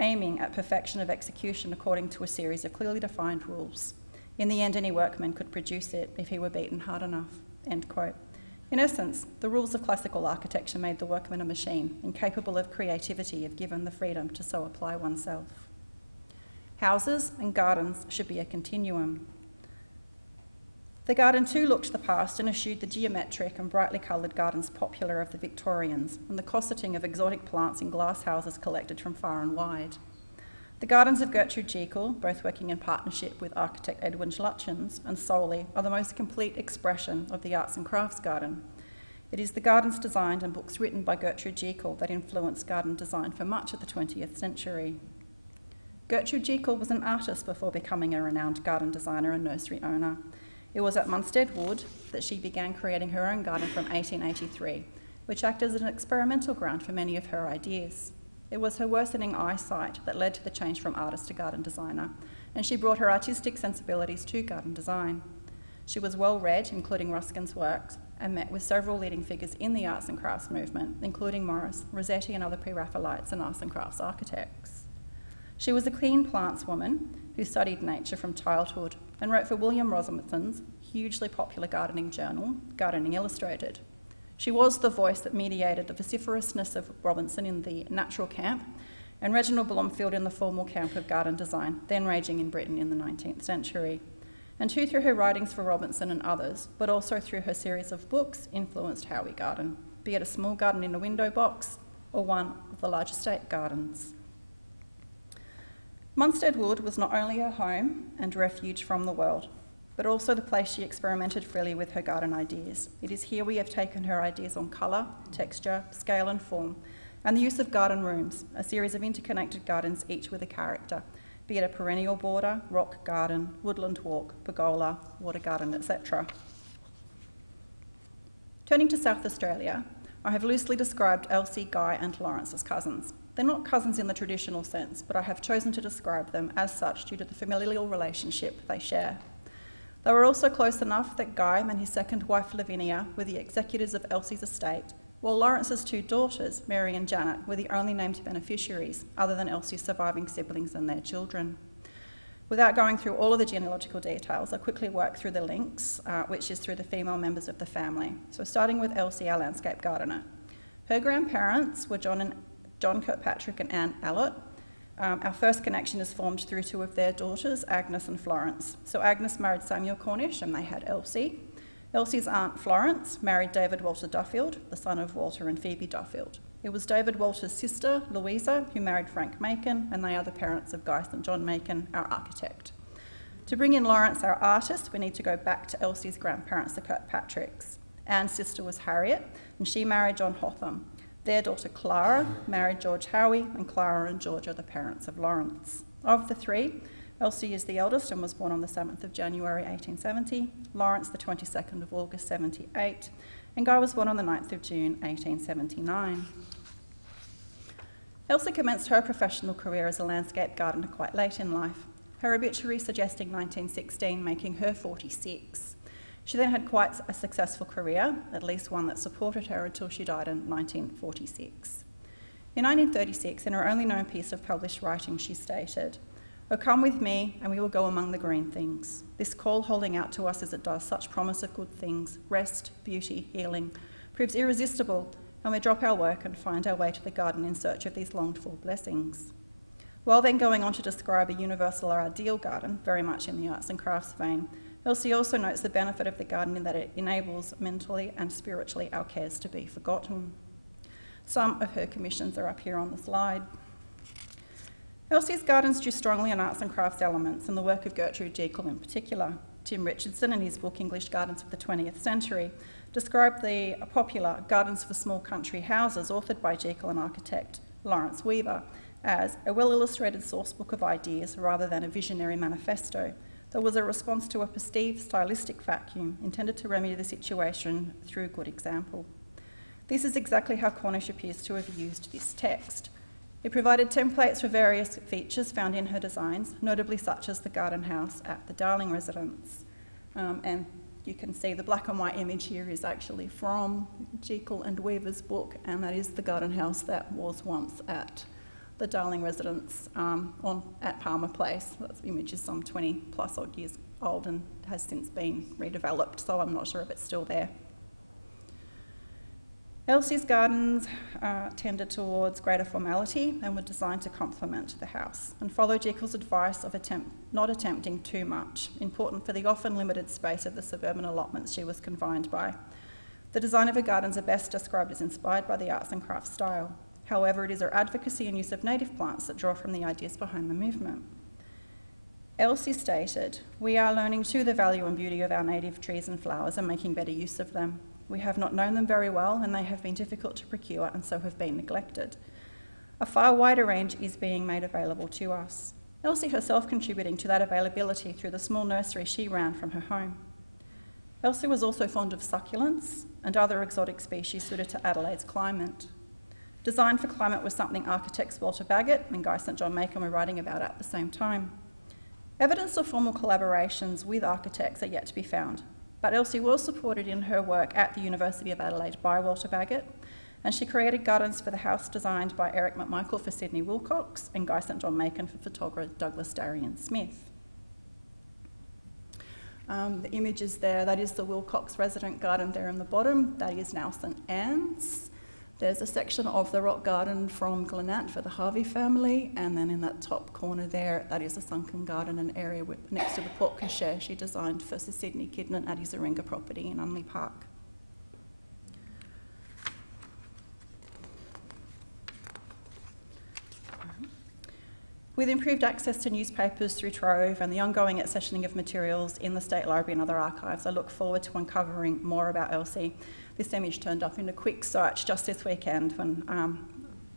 aiming at perfection of execution according to a series of clearly defined rules. In the end, any workman could produce it if he were beaten hard enough, end quote. In essence, the rules of classical architecture made the workman a machine, incapable of creativity if given the freedom to so apply oneself. Houses and gardens should be a continuum. The garden too looked to the past and eschewed the geometric and brightly coloured gardens popular of the Victorians and the cosseting of exotic plants in glass houses collected from far and wide. The gardens of Gertrude Jekyll, both working in partnership with architect Edwin Lutyens and solely, are the most complete expression of the arts and crafts garden. It is the gardens designed and books written by Gertrude Jekyll that influenced garden design for much of the 20th century. Gertrude Jekyll was an artist before becoming a renowned garden designer and nursery owner. It was at Munstead Wood that she began creating her own garden from 1883, which acted as an experimental ground for many of her ideas. It was her worsening eyesight that led to the change from artist to garden designer, and she brought her artistic sensibilities to garden design. She was well read, including Ruskin's works, and met with several leading figures in the arts and crafts movement, including Morris, Rossetti and other pre-Raphaelites and arts and crafts architects. She was a clean plants woman who studied nature from childhood and wrote for William Robinson's hugely popular gardening journal, Gardening Illustrated. She was the voice that mediated the vociferousness of Robinson in the natural camp and Reginald Blomfield in the formal camp of garden design, then raging in Britain in the 19th century, and who through her writings for Robinson and others, but also through her series of books, influenced how we garden, be it a small garden in a window box or one of the large estate gardens. Munstead Wood was not only her home and refuge from the world, but also the place she experimented freely with her garden ideas. It is here we have taken her ideas on colour, texture, scale and form, and the use of garden rooms, a series of interconnected gardens, each with a character, be it a perennial border, rock garden, woodland walk, pergola, water garden, etc. Turning to South Australia, I have loosely described Elsie, Guy and Lawrence as cousins. They're not cousins in the traditional sense, but I have chosen to describe them as such due to the familial relationship they share. They were also close enough that Guy and his second wife Lavinia were the executors of Elsie's estate, while Lawrence's two daughters, Mary and Janet, were the only named beneficiaries, other than Elsie's surviving siblings and their children. Without going through all of the genealogical details, I'll quickly work through the links, which is through the female members of the family. So starting with Elsie, our landscape gardener. Her grandparents were John Kirkpatrick and Anne Allott. Our first connection is formed through two of their daughters, Agnes and Florence. So Agnes married Samuel Cornish and they had Elsie. Elsie's aunt Florence married David Walter Duffield, the son of Walter and Phoebe Duffield. It was David Walter's sister, Louisa, who married Frank Macon, and they are the parents of Guy St John Macon, our architect. To bring in Lawrence, our artist, we need to go back to Elsie's grandparents, the Kirkpatricks. Anne's sister was Harriet, and she married John Hotham. Their daughter Clara married George Howie, and Clara and George are the parents of Lawrence. Of the three, Elsie is the eldest and was born on the 7th of January 1870, Lawrence the 22nd of August 78, and Guy was born on the 9th of June 1879. Elsie commenced her professional career as a landscape gardener quite late in life, her obituary suggesting 1916, making her 46. She then had quite a successful career, at least one that supported her until she died in 1946. In 1936, in her only known piece of published writing, she stated, "Oh, come with me, and we will go among the green things. This call holding out to us as it does such promise of good things, rest, beauty, healing, proves irresistible, and we drop our work and find our way to the garden in search of these longed-for blessings." While then going on to describe a universal or ideal garden, very much in the arts and crafts vein, Elsie also notes the benefit of the garden in that it enables mentally and spiritually our cares to be forgotten. Some of her commissions are up here on the slide. Elsie's gardens drew strongly on arts and crafts elements and the work of Gertrude Jekyll in particular. Tim Richardson, in his book English Gardens of the 20th Century, described the popular Gardens for Small Country Houses, authored by Jekyll and architect Lawrence Weaver, as a well-illustrated sourcebook of ideas rather than a visionary manifesto. That was a response to a perceived stylistic vacuum intended to remedy the situation through good example. This is exactly how Cornish appears to have used this text. It provided templates for various features found in her designs, notably such as the garden house at the Darling residence. And you can see the black and white image here is actually from Jekyll and Weaver's book, and that is the garden house that was once at the Darling residence at Palmer Place. That image is some 20 plus odd years old and has since been redeveloped, so I'm not sure if it's still there. Elsie's gardens tended towards greater formality and were designed to complement the house and follow Jekyll's advice of not attempting too much, important for the often limited space of the suburban allotments she was confined by. The design of her gardens are best described as inspired by the arts and crafts style. However, it is her advocacy and use of native plants that draw from the ideas behind the movement. Elsie stated, "We are learning too the value and beauty of our native trees and flowers and making better use of them. We have not known them very well and they have been difficult to procure and so have been neglected. A far wider range is being made available to us." Elsie herself contributing to that availability through the small nursery she ran from her home. Elsie was also fond of succulents and other exotic species suited to Adelaide's climate. Design for climate was something architects Walter Bagot and Guy St John Macon were writing about at the same time. Evidence of formal collaborations with architects are yet to be found, but Elsie was supported in her work at the University of Adelaide by Walter Bagot, and she created gardens for the house designed by Eric McMichael for Sydney Wilcox and Guy St John Macon for photographer Douglas Darien Smith. The image is there, that is the Wilcox resident garden there in the bottom, that is now St Anne's. There's a section of the rock garden from Glenat for the Harvey family, and then in that top corner there, that is a sunken garden, an area next to the Port Cochere she designed for Sir Sidney Kidnan at his Aringa property in Unley Park. With improved access to newspapers through Trove and the ongoing accessioning of materials in the State Library and other archives, I look forward to uncovering more about Elsie. This image turned up in a quick search just this weekend when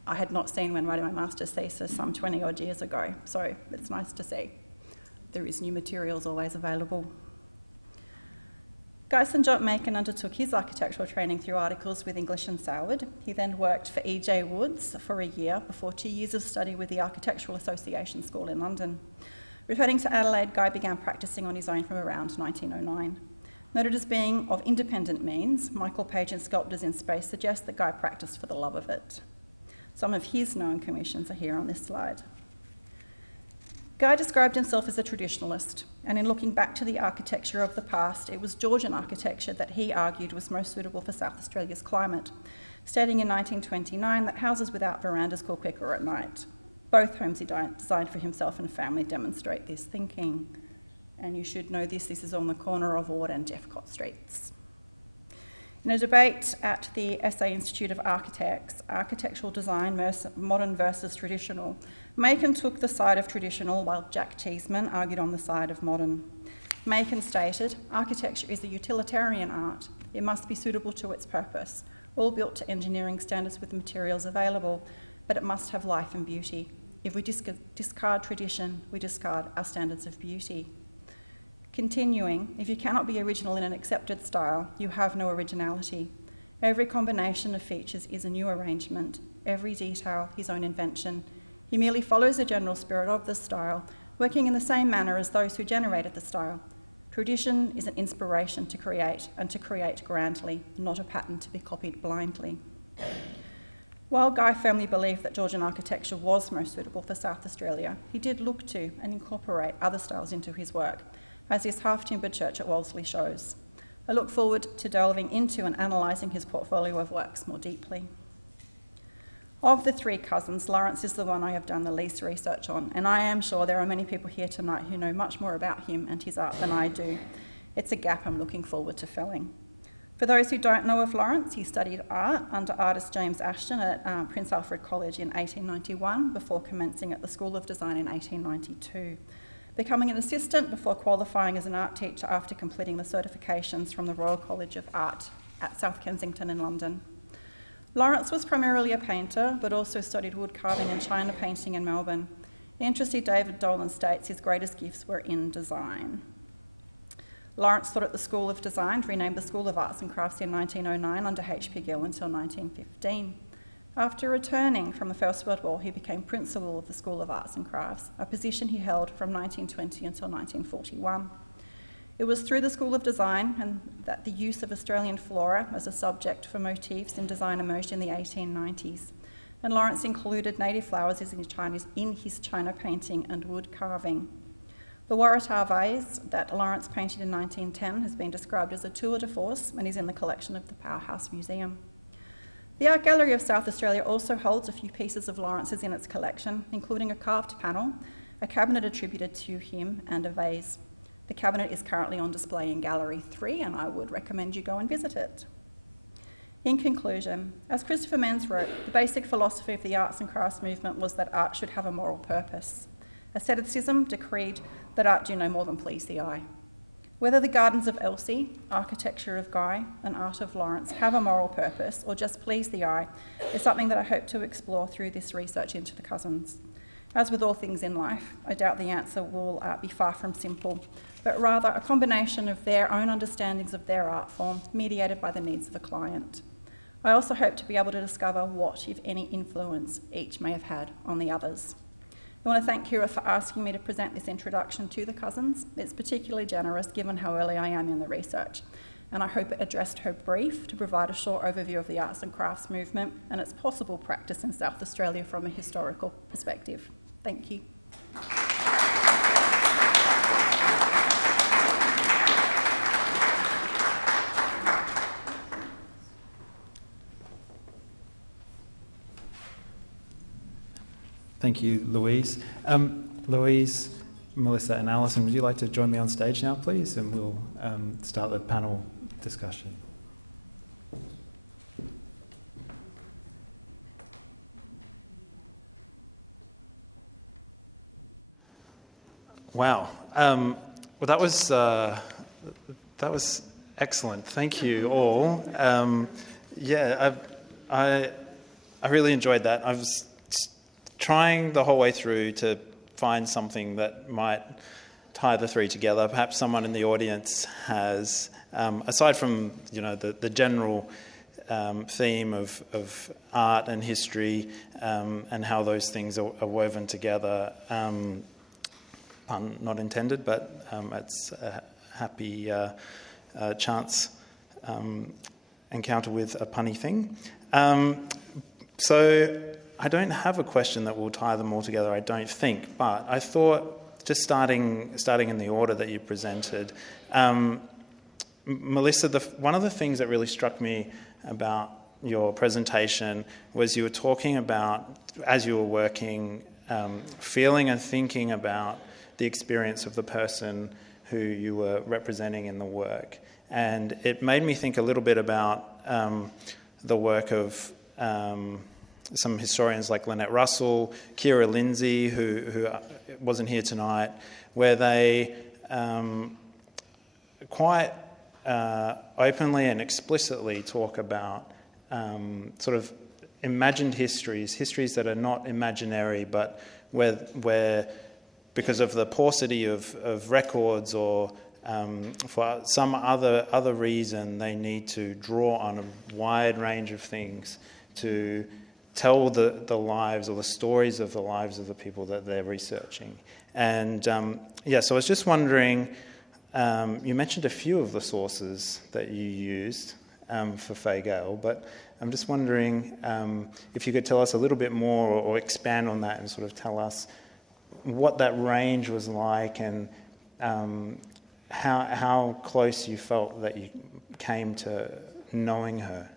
I had not seen when writing my master's thesis some 20 odd years ago, so it's nice to see. There is new materials always available. Guy St John Macon undertook his architectural training through articles with English and Soward. He then worked for E.J. Woods for a year before 2 years of study with the Architectural Association School in London. Returning to Adelaide, Guy began practising on his own from around 1909. Noted as being of independent means, Michael Page and Sculptors in Space suggest that Guy practised for the love of it. Some of his known commissions are here on this slide. Guy described himself as a traditionalist, and in looking back to the architecture of the past, it was Georgian architecture that he argued was most suitable for South Australia's climate, stating in 1929 that houses without verandas cool quicker at night. Both homes he designed for himself and family demonstrate this thinking. And you should know this is on the corner of Ord and Jeffcott Streets. In a debate at the SA Institute of Architects, Architectural Design, Modern versus Traditional, Macon took the side of traditional while Jack Cheeseman argued on the side of modern. Macon stated, "Architecture is a utilitarian art. It must be suitable to its purpose, all built to engineering standards with the materials available, but it must have life and beauty. If we discard tradition, we discard our standards of beauty." Continuing, if you cannot be original in an accepted style, you have no originality. Every combination of features is a new arrangement, every detail his own invention. He merely follows the general spirit of the style, working in the same manner as those who generated the style. Tradition is an inspiration to create, and to create grandly, not a pattern to be copied blindly. While Guy firmly believed that Georgian architecture was most suitable for South Australia, he did look to and incorporate other styles into his work, as his half-timbered church at Wolseley shows. I look forward to delving into and analysing his portfolio of works more deeply. Of the three cousins, Lawrence is the one I have done the least research on, and I am sure there are many people here tonight who know much more about him and his art than I do. It's a gap I'm looking forward to filling. For those who don't know of Lawrence, he studied art under artist James Ashton at Prince Alfred College in 1891 before commencing at the School of Design in 1892. Becoming an assistant before qualifying as an art teacher after completing the certifications from the Royal College of Art at South Kensington in London. Lawrence was primarily a painter, but also studied wood carving and china painting in Melbourne. Interested David Dolan states his greatest gifts were in design. Lawrence taught at the School of Design, renamed the School of Arts and Crafts in 1909 under H.P. Gill until 1915. After returning from the First World War, he became principal of the School of Arts and Crafts, a position he held from 1920 until 1941. It was through the School of Design and that the use of Australian flora as a subject for motifs in design emerged in the 1890s, and Lawrence included native flowers in his china painting and wood carving. The Waratah vase that Lawrence painted in 1910 has been described as a tour de force and is in the collection of the Powerhouse Museum. The Art Gallery of South Australia also holds a few pieces of Lawrence's in its collection, including a carved panel, a cabinet attributed to him, and a vase. The cabinet is currently on display in Gallery 3, and I would recommend you go and visit it. In conclusion, as Christopher Menz wrote, the basic philosophy of the arts and crafts movement was that art should have a moral purpose. Aestheticism decreed that art do no more than please the eye. Whether the gardens of Elsie, architecture of Guy, and art of Lawrence have a moral purpose or just please the eye is something that I hope to explore through this research into the cousins. As with all things in life, I doubt the answer will be far from simple, but rather a combination of their own understandings of their art form mediated by the needs of a client. I also hope to be able to discover what, if any, influence each may have had on the others. I want to thank Kira for asking me to present this introduction to the cousins. It's particularly generous given how early I am in the research, and I hope it addressed her brief to provide a short overview of the arts and crafts movement and its possible practice in South Australia from a historical perspective. Thank you. Thank you, Louise. Louise, Meliesa and Alison, would you like to join me on stage now, please? And we'll start the panel discussion. Wow. Well, that was excellent. Thank you all. I really enjoyed that. I was trying the whole way through to find something that might tie the three together. Perhaps someone in the audience has, aside from the general theme of art and history and how those things are woven together. Pun not intended, but it's a happy chance encounter with a punny thing. So I don't have a question that will tie them all together, I don't think, but I thought, just starting in the order that you presented, Meliesa, one of the things that really struck me about your presentation was you were talking about, as you were working, feeling and thinking about the experience of the person who you were representing in the work. And it made me think a little bit about the work of some historians like Lynette Russell, Kira Lindsay, who wasn't here tonight, where they quite openly and explicitly talk about sort of imagined histories that are not imaginary, but where because of the paucity of records or for some other reason, they need to draw on a wide range of things to tell the lives or the stories of the lives of the people that they're researching. And so I was just wondering, you mentioned a few of the sources that you used for Fay Gale, but I'm just wondering if you could tell us a little bit more or expand on that and sort of tell us what that range was like and how close you felt that you came to knowing her.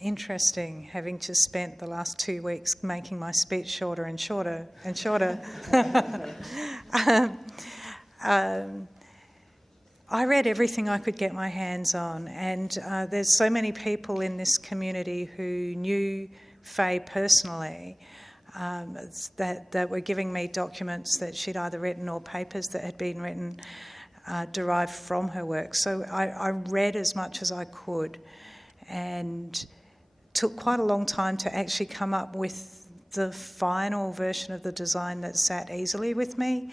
Interesting, having just spent the last 2 weeks making my speech shorter and shorter and shorter. I read everything I could get my hands on, and there's so many people in this community who knew Fay personally that were giving me documents that she'd either written or papers that had been written derived from her work. So I read as much as I could, and took quite a long time to actually come up with the final version of the design that sat easily with me.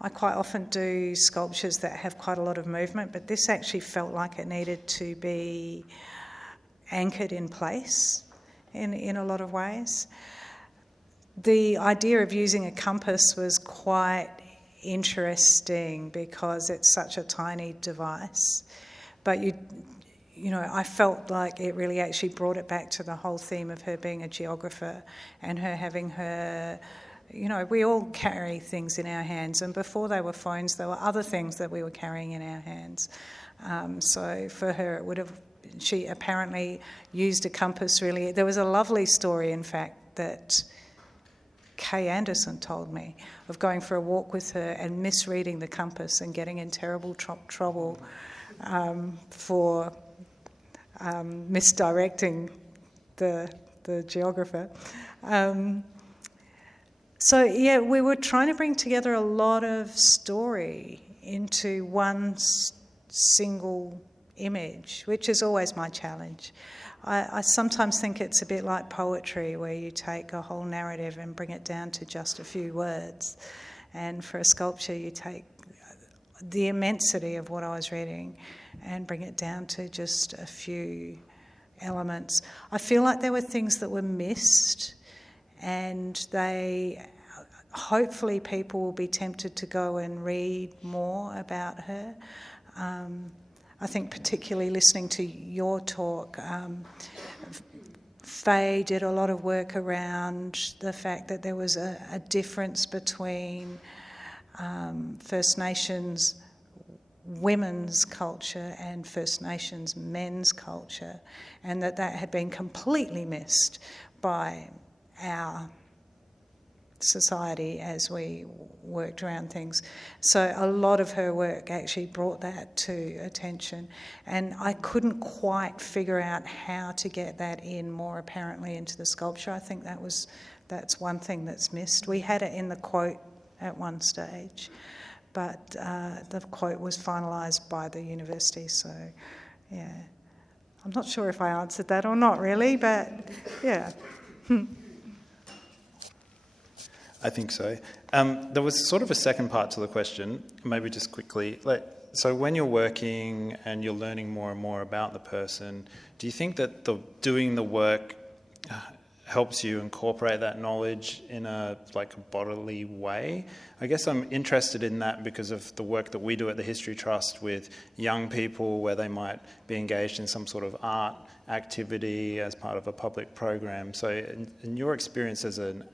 I quite often do sculptures that have quite a lot of movement, but this actually felt like it needed to be anchored in place in a lot of ways. The idea of using a compass was quite interesting because it's such a tiny device, but I felt like it really actually brought it back to the whole theme of her being a geographer and her having her, we all carry things in our hands, and before they were phones, there were other things that we were carrying in our hands. So for her, she apparently used a compass really. There was a lovely story, in fact, that Kay Anderson told me, of going for a walk with her and misreading the compass and getting in terrible trouble for misdirecting the geographer. So yeah, we were trying to bring together a lot of story into one single image, which is always my challenge. I sometimes think it's a bit like poetry, where you take a whole narrative and bring it down to just a few words. And for a sculpture, you take the immensity of what I was reading and bring it down to just a few elements. I feel like there were things that were missed, and hopefully people will be tempted to go and read more about her. I think particularly listening to your talk, Faye did a lot of work around the fact that there was a difference between First Nations women's culture and First Nations men's culture, and that had been completely missed by our society as we worked around things. So a lot of her work actually brought that to attention, and I couldn't quite figure out how to get that in more apparently into the sculpture. I think that's one thing that's missed. We had it in the quote at one stage, but the quote was finalised by the university, so yeah. I'm not sure if I answered that or not really, but yeah. I think so. There was sort of a second part to the question, maybe just quickly. So when you're working and you're learning more and more about the person, do you think that doing the work helps you incorporate that knowledge in a bodily way? I guess I'm interested in that because of the work that we do at the History Trust with young people, where they might be engaged in some sort of art activity as part of a public program. So in your experience as an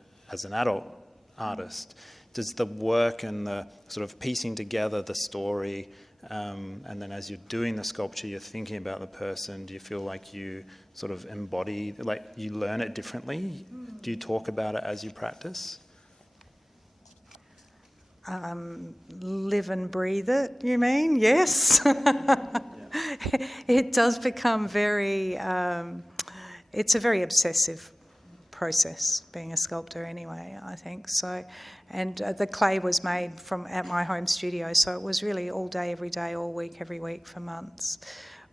adult artist, does the work and the sort of piecing together the story, and then as you're doing the sculpture, you're thinking about the person, do you feel like you sort of embody, you learn it differently? Do you talk about it as you practice? Live and breathe it, you mean? Yes. It does become it's a very obsessive process, being a sculptor anyway, I think. So, and the clay was made at my home studio, so it was really all day, every day, all week, every week for months,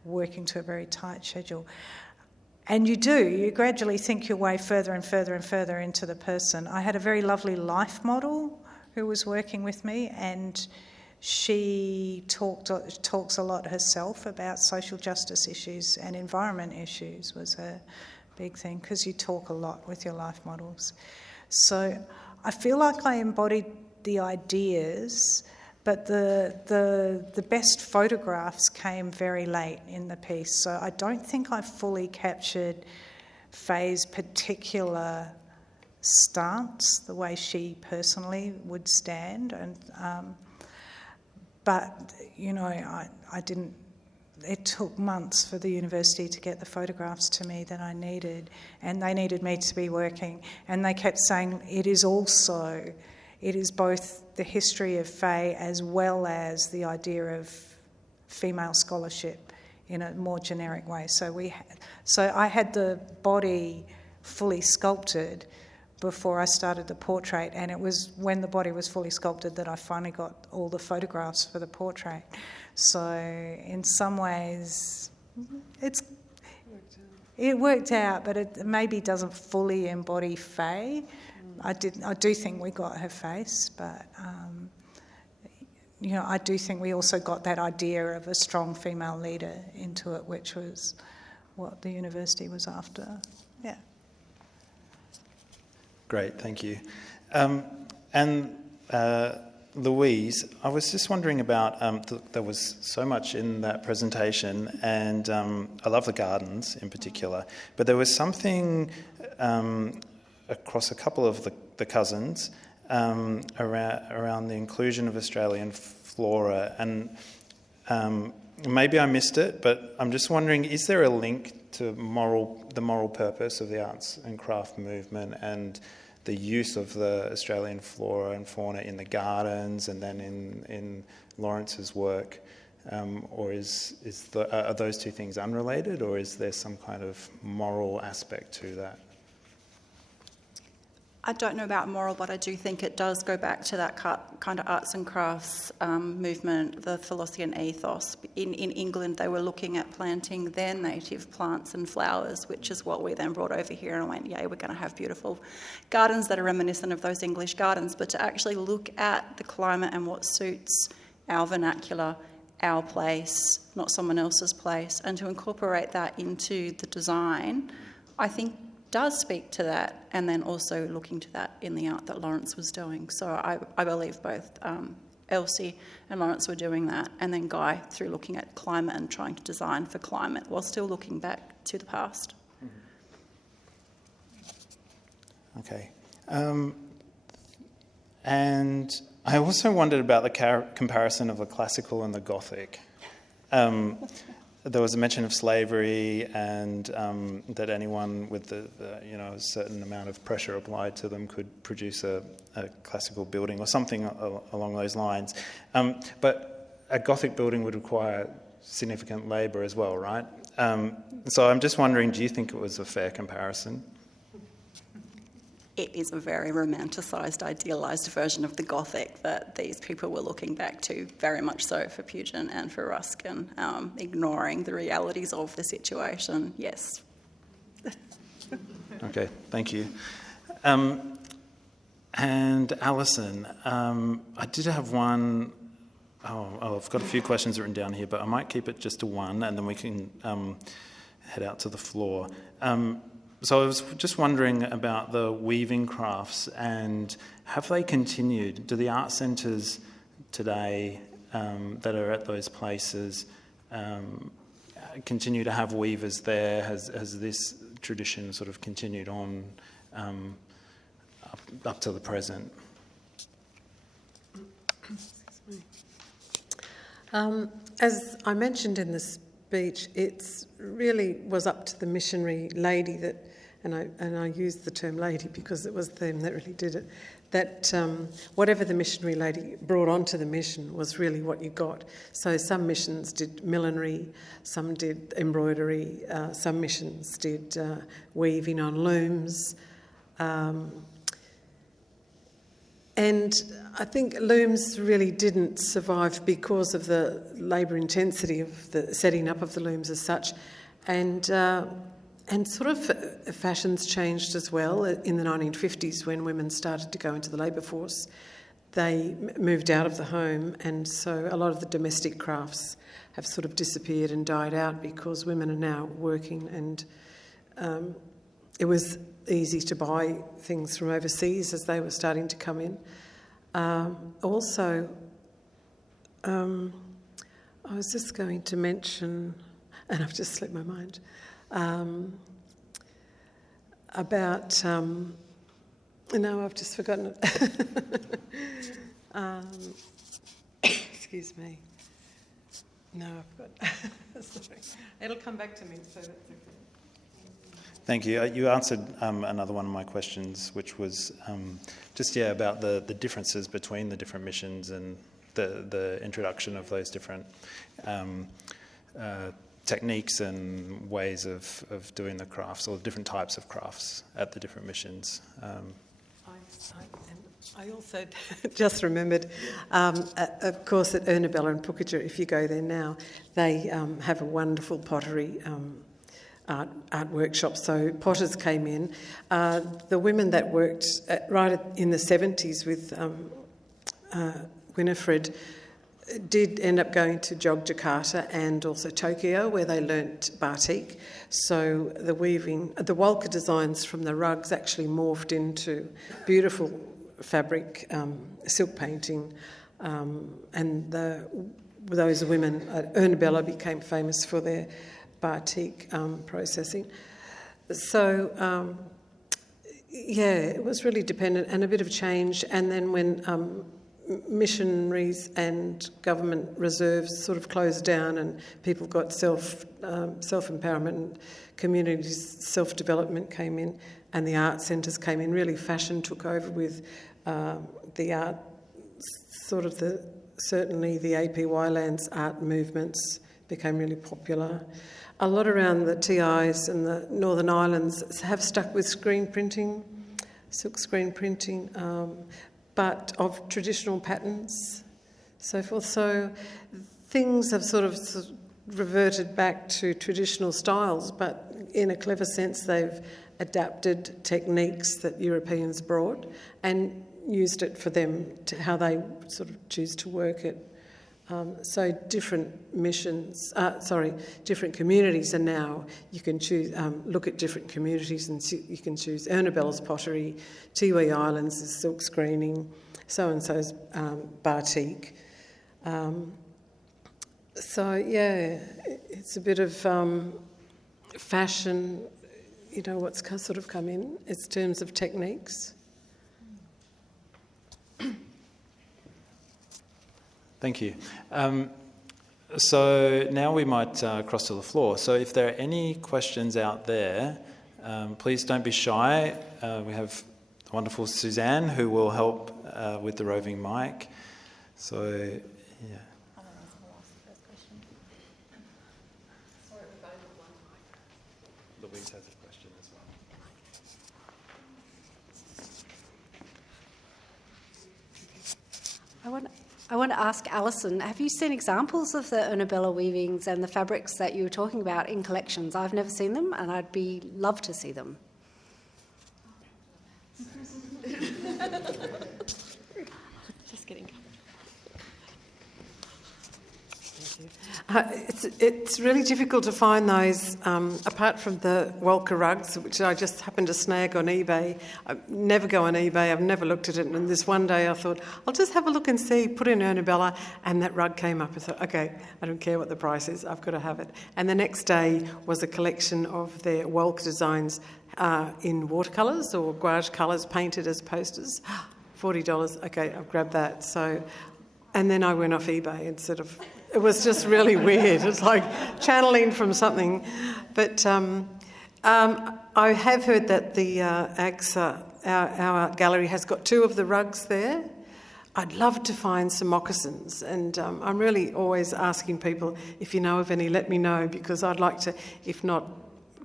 working to a very tight schedule. And you gradually think your way further and further and further into the person. I had a very lovely life model who was working with me, and she talks a lot herself about social justice issues, and environment issues was her big thing, because you talk a lot with your life models. So I feel like I embodied the ideas, but the best photographs came very late in the piece. So I don't think I fully captured Faye's particular stance, the way she personally would stand. And but I didn't. It took months for the university to get the photographs to me that I needed, and they needed me to be working. And they kept saying it is both the history of Faye as well as the idea of female scholarship in a more generic way. So I had the body fully sculpted before I started the portrait, and it was when the body was fully sculpted that I finally got all the photographs for the portrait. So in some ways, it worked out, but it maybe doesn't fully embody Faye. I do think we got her face, but I do think we also got that idea of a strong female leader into it, which was what the university was after. Yeah. Great, thank you. Louise, I was just wondering about, there was so much in that presentation, and I love the gardens in particular, but there was something across a couple of the cousins around the inclusion of Australian flora, and maybe I missed it, but I'm just wondering, is there a link to the moral purpose of the arts and craft movement and the use of the Australian flora and fauna in the gardens and then in Lawrence's work? Or are those two things unrelated, or is there some kind of moral aspect to that? I don't know about moral, but I do think it does go back to that kind of arts and crafts movement, the philosophy and ethos. In England, they were looking at planting their native plants and flowers, which is what we then brought over here, and I went, yeah, we're going to have beautiful gardens that are reminiscent of those English gardens, but to actually look at the climate and what suits our vernacular, our place, not someone else's place, and to incorporate that into the design, I think does speak to that, and then also looking to that in the art that Lawrence was doing. So I believe both Elsie and Lawrence were doing that, and then Guy through looking at climate and trying to design for climate while still looking back to the past. Okay. And I also wondered about the comparison of the classical and the Gothic. There was a mention of slavery and that anyone with a certain amount of pressure applied to them could produce a classical building or something along those lines. But a Gothic building would require significant labour as well, right? So I'm just wondering, do you think it was a fair comparison? It is a very romanticised, idealised version of the Gothic that these people were looking back to, very much so for Pugin and for Ruskin, ignoring the realities of the situation, yes. Okay, thank you. And Alison, I did have one. I've got a few questions written down here, but I might keep it just to one, and then we can head out to the floor. So I was just wondering about the weaving crafts, and have they continued? Do the art centres today that are at those places continue to have weavers there? Has this tradition sort of continued on up to the present? As I mentioned in the speech, it's really was up to the missionary lady that, and I used the term lady because it was them that really did it, that whatever the missionary lady brought onto the mission was really what you got. So some missions did millinery, some did embroidery, some missions did weaving on looms. And I think looms really didn't survive because of the labour intensity of the setting up of the looms as such. And sort of fashions changed as well in the 1950s when women started to go into the labour force. They moved out of the home, and so a lot of the domestic crafts have sort of disappeared and died out because women are now working, and it was easy to buy things from overseas as they were starting to come in. Also, I was just going to mention, and I've just slipped my mind, about, no, I've just forgotten it. Excuse me. No, I've got, sorry. It'll come back to me, so that's okay. Thank you. You answered another one of my questions, which was just about the differences between the different missions and the introduction of those different techniques and ways of doing the crafts, or different types of crafts at the different missions. I also just remembered, of course, at Ernabella and Pukeja, if you go there now, they have a wonderful pottery art workshop. So potters came in. The women that worked right in the 70s with Winifred did end up going to Yogyakarta and also Tokyo, where they learnt batik. So the weaving, the Walker designs from the rugs actually morphed into beautiful fabric, silk painting, and those women at Ernabella became famous for their batik processing. So, it was really dependent and a bit of change. And then when missionaries and government reserves sort of closed down and people got self-empowerment and community self-development came in, and the art centres came in. Really, fashion took over with the art, certainly the APY lands art movements became really popular. A lot around the TIs and the Northern Islands have stuck with screen printing, silk screen printing, but of traditional patterns, so forth. So things have sort of reverted back to traditional styles, but in a clever sense they've adapted techniques that Europeans brought and used it for them to how they sort of choose to work it. So different different communities are now, you can choose, look at different communities and you can choose Ernabella's pottery, Tiwi Islands is silk screening, so-and-so's batik. So yeah, it's a bit of fashion, what's sort of come in terms of techniques. Thank you. So now we might cross to the floor. So if there are any questions out there, please don't be shy. We have the wonderful Suzanne who will help with the roving mic. So, yeah. Louise has a question as well. I want to ask Alison, have you seen examples of the Urnabella weavings and the fabrics that you were talking about in collections? I've never seen them and I'd love to see them. Just kidding. It's really difficult to find those, apart from the Walker rugs, which I just happened to snag on eBay. I never go on eBay, I've never looked at it, and this one day I thought, I'll just have a look and see, put in Urnabella, and that rug came up. I thought, okay, I don't care what the price is, I've got to have it. And the next day was a collection of their Walker designs in watercolours or gouache colours painted as posters. $40, okay, I've grabbed that. So, and then I went off eBay and it was just really weird. It's like channeling from something. But I have heard that the AGSA, our art gallery, has got 2 of the rugs there. I'd love to find some moccasins, and I'm really always asking people, if you know of any, let me know, because I'd like to, if not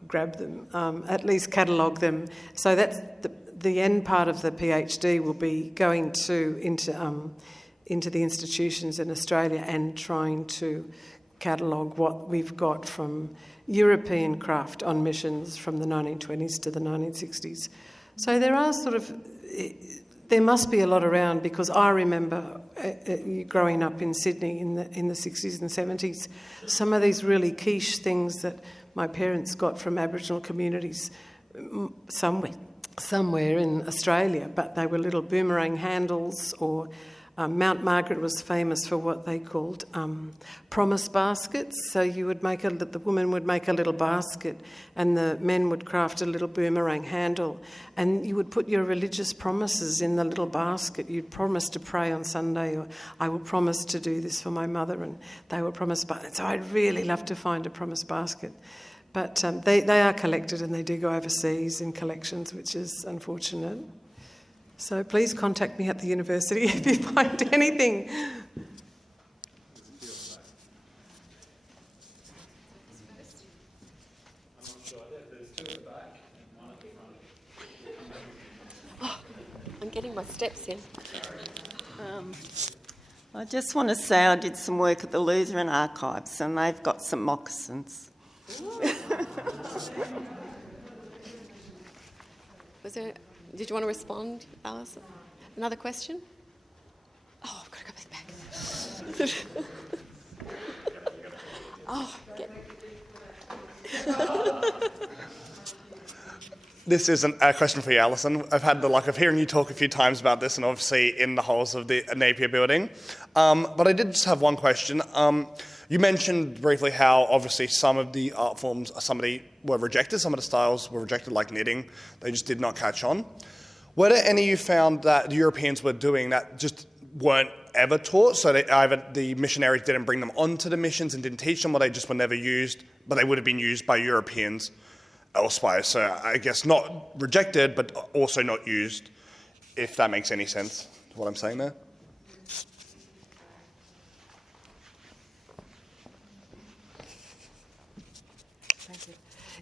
grab them, at least catalogue them. So that's the end part of the PhD will be going into the institutions in Australia and trying to catalogue what we've got from European craft on missions from the 1920s to the 1960s. So there are there must be a lot around, because I remember growing up in Sydney in the 60s and 70s, some of these really quiche things that my parents got from Aboriginal communities somewhere in Australia, but they were little boomerang handles, or Mount Margaret was famous for what they called promise baskets. So the woman would make a little basket and the men would craft a little boomerang handle, and you would put your religious promises in the little basket. You'd promise to pray on Sunday, or I will promise to do this for my mother, and they would promise. So I'd really love to find a promise basket. But they are collected and they do go overseas in collections, which is unfortunate. So please contact me at the university if you find anything. Oh, I'm getting my steps in. I just want to say I did some work at the Lutheran Archives, and they've got some moccasins. Did you want to respond, Alison? Another question? Oh, I've got to go back. This isn't a question for you, Alison. I've had the luck of hearing you talk a few times about this, and obviously in the halls of the Napier building. But I did just have one question. You mentioned briefly how obviously some of the art forms, were rejected, some of the styles were rejected, like knitting. They just did not catch on. Were there any you found that the Europeans were doing that just weren't ever taught? So either the missionaries didn't bring them onto the missions and didn't teach them, or they just were never used, but they would have been used by Europeans elsewhere. So I guess not rejected, but also not used, if that makes any sense, what I'm saying there.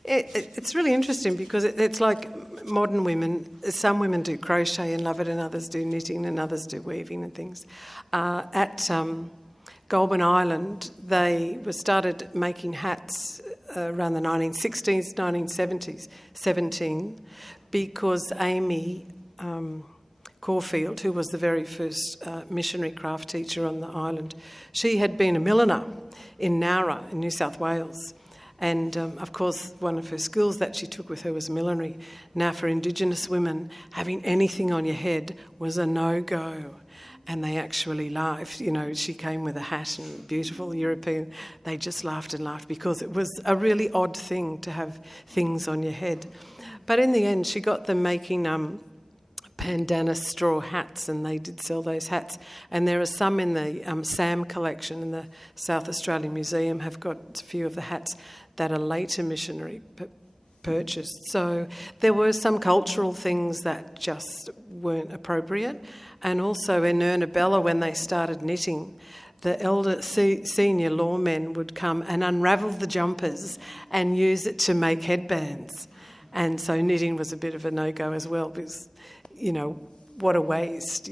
It's really interesting because it's like modern women. Some women do crochet and love it, and others do knitting, and others do weaving and things. At Goulburn Island, they started making hats around the 1960s, 1970s, 17, because Amy Caulfield, who was the very first missionary craft teacher on the island, she had been a milliner in Nowra in New South Wales. And, of course, one of her skills that she took with her was millinery. Now, for Indigenous women, having anything on your head was a no-go. And they actually laughed. You know, she came with a hat and beautiful European. They just laughed and laughed because it was a really odd thing to have things on your head. But in the end, she got them making bandana straw hats, and they did sell those hats. And there are some in the Sam collection in the South Australian Museum have got a few of the hats that a later missionary purchased. So there were some cultural things that just weren't appropriate. And also in Ernabella, when they started knitting, the elder senior lawmen would come and unravel the jumpers and use it to make headbands. And so knitting was a bit of a no-go as well because, you know, what a waste.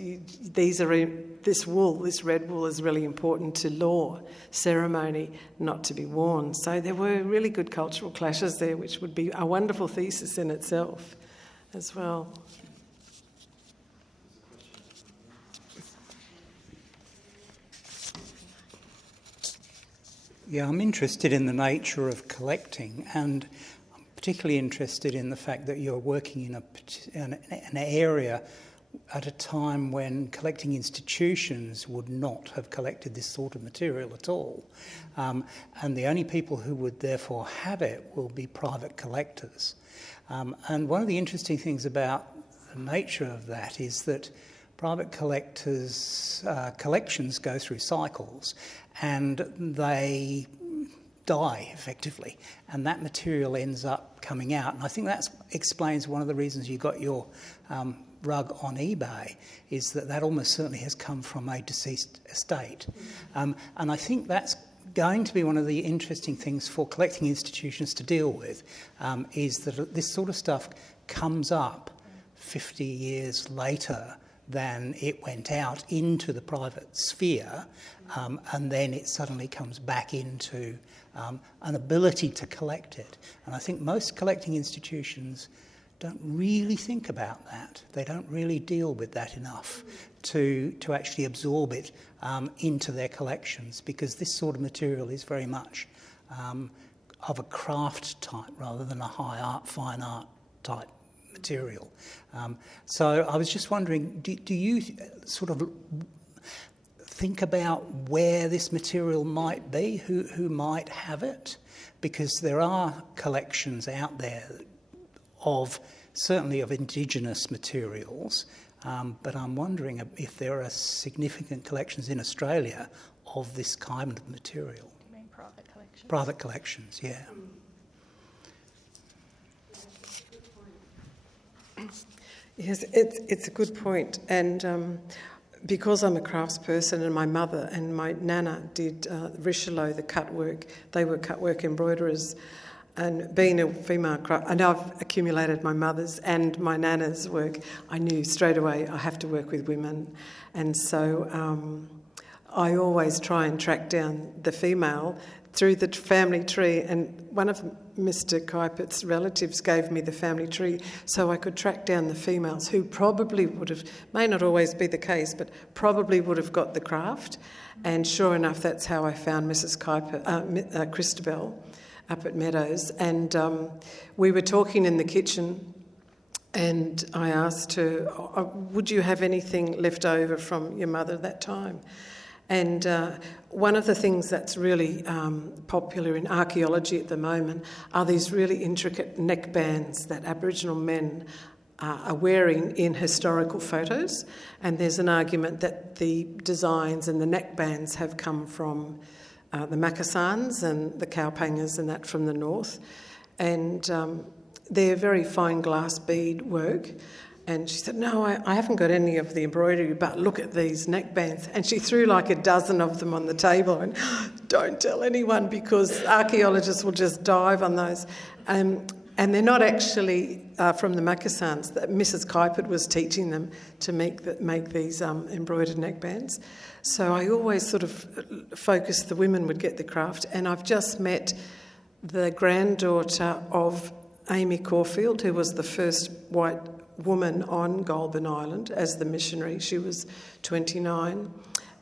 This wool, this red wool, is really important to law, ceremony, not to be worn. So there were really good cultural clashes there, which would be a wonderful thesis in itself as well. Yeah, I'm interested in the nature of collecting, and I'm particularly interested in the fact that you're working in an area at a time when collecting institutions would not have collected this sort of material at all. And the only people who would therefore have it will be private collectors. And one of the interesting things about the nature of that is that private collectors' collections go through cycles and they die effectively, and that material ends up coming out. And I think that explains one of the reasons you got your rug on eBay, is that almost certainly has come from a deceased estate. And I think that's going to be one of the interesting things for collecting institutions to deal with, is that this sort of stuff comes up 50 years later than it went out into the private sphere, and then it suddenly comes back into an ability to collect it. And I think most collecting institutions don't really think about that. They don't really deal with that enough to actually absorb it into their collections, because this sort of material is very much of a craft type rather than a fine art type material. So I was just wondering, do you sort of think about where this material might be, who might have it? Because there are collections out there certainly of Indigenous materials, but I'm wondering if there are significant collections in Australia of this kind of material. You mean private collections? Private collections, yeah. Yes, it's a good point. And because I'm a craftsperson, and my mother and my nana did Richelieu, the cut work, they were cut work embroiderers. And being a female craft, and I've accumulated my mother's and my nana's work, I knew straight away I have to work with women. And so I always try and track down the female through the family tree. And one of Mr. Kuipert's relatives gave me the family tree so I could track down the females who probably would have, may not always be the case, but probably would have got the craft. And sure enough, that's how I found Mrs. Kuipert, Christabel, up at Meadows. And we were talking in the kitchen, and I asked her, would you have anything left over from your mother at that time? And one of the things that's really popular in archaeology at the moment are these really intricate neckbands that Aboriginal men are wearing in historical photos. And there's an argument that the designs and the neckbands have come from the Macassans and the Cowpangers and that from the north. And they're very fine glass bead work. And she said, no, I haven't got any of the embroidery, but look at these neckbands. And she threw like a dozen of them on the table and don't tell anyone because archaeologists will just dive on those. And they're not actually from the Macassans. That Mrs. Kuipert was teaching them to make these embroidered neckbands. So I always sort of focused the women would get the craft. And I've just met the granddaughter of Amy Caulfield, who was the first white woman on Goulburn Island as the missionary. She was 29,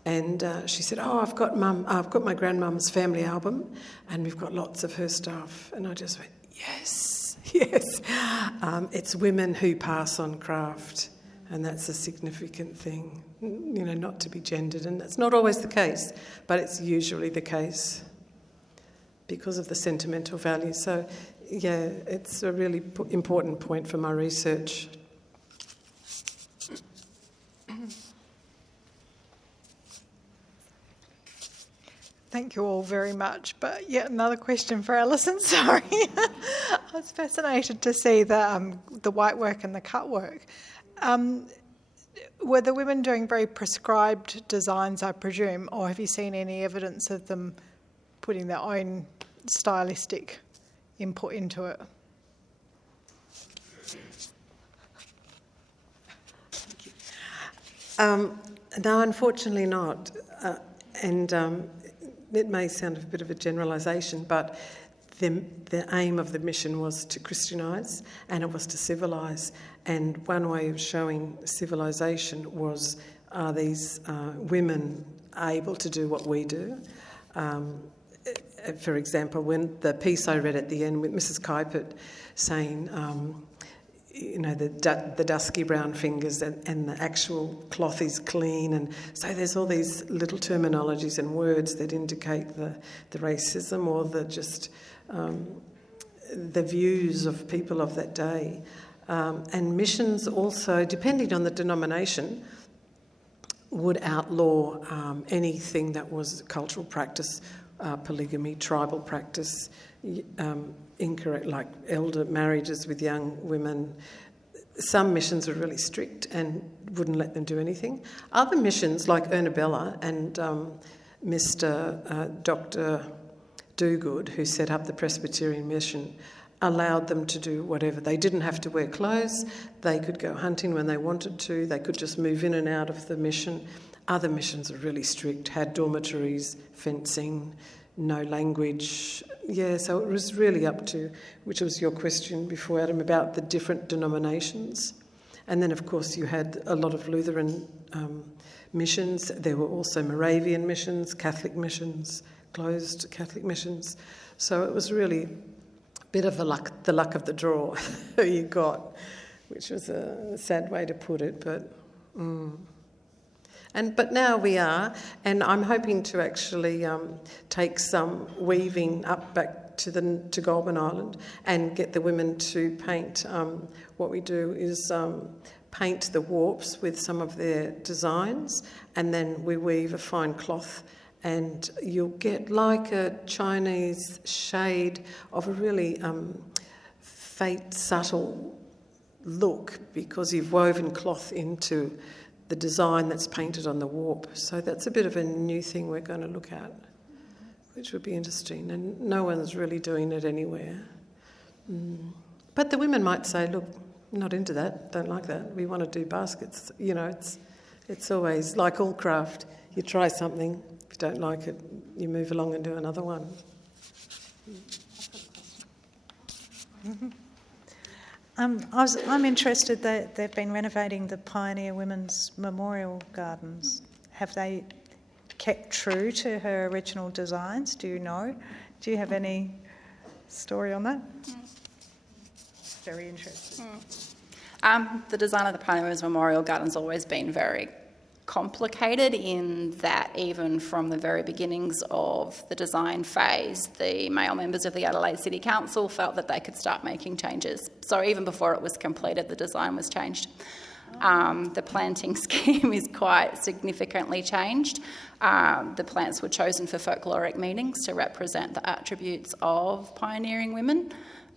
and she said, I've got my grandmum's family album, and we've got lots of her stuff. And I just went, yes. It's women who pass on craft, and that's a significant thing, not to be gendered, and that's not always the case, but it's usually the case because of the sentimental value. So yeah, it's a really important point for my research. Thank you all very much. But yet another question for Alison, sorry. I was fascinated to see the white work and the cut work. Were the women doing very prescribed designs, I presume, or have you seen any evidence of them putting their own stylistic input into it? No, unfortunately not. It may sound a bit of a generalisation, but the aim of the mission was to Christianise and it was to civilise. And one way of showing civilisation was, are these women able to do what we do? For example, when the piece I read at the end with Mrs. Kuipert saying, the dusky brown fingers and the actual cloth is clean, and so there's all these little terminologies and words that indicate the racism or the views of people of that day. And missions also, depending on the denomination, would outlaw anything that was cultural practice, polygamy, tribal practice, incorrect, like elder marriages with young women. Some missions were really strict and wouldn't let them do anything. Other missions, like Ernabella and Dr. Dogood, who set up the Presbyterian mission, allowed them to do whatever. They didn't have to wear clothes. They could go hunting when they wanted to. They could just move in and out of the mission. Other missions are really strict, had dormitories, fencing, no language. Yeah, so it was really up to, which was your question before, Adam, about the different denominations. And then, of course, you had a lot of Lutheran missions. There were also Moravian missions, Catholic missions, closed Catholic missions. So it was really a bit of the luck of the draw you got, which was a sad way to put it, but... But now we are, and I'm hoping to actually take some weaving up back to Goulburn Island and get the women to paint. What we do is paint the warps with some of their designs, and then we weave a fine cloth, and you'll get like a Chinese shade of a really faint, subtle look because you've woven cloth into the design that's painted on the warp. So that's a bit of a new thing we're going to look at, which would be interesting. And no one's really doing it anywhere. But the women might say, look, not into that, don't like that. We want to do baskets. It's always like all craft. You try something, if you don't like it, you move along and do another one. I'm interested that they've been renovating the Pioneer Women's Memorial Gardens. Have they kept true to her original designs? Do you know? Do you have any story on that? Very interesting. The design of the Pioneer Women's Memorial Garden's always been very complicated in that even from the very beginnings of the design phase, the male members of the Adelaide City Council felt that they could start making changes. So even before it was completed, the design was changed. The planting scheme is quite significantly changed. The plants were chosen for folkloric meanings to represent the attributes of pioneering women.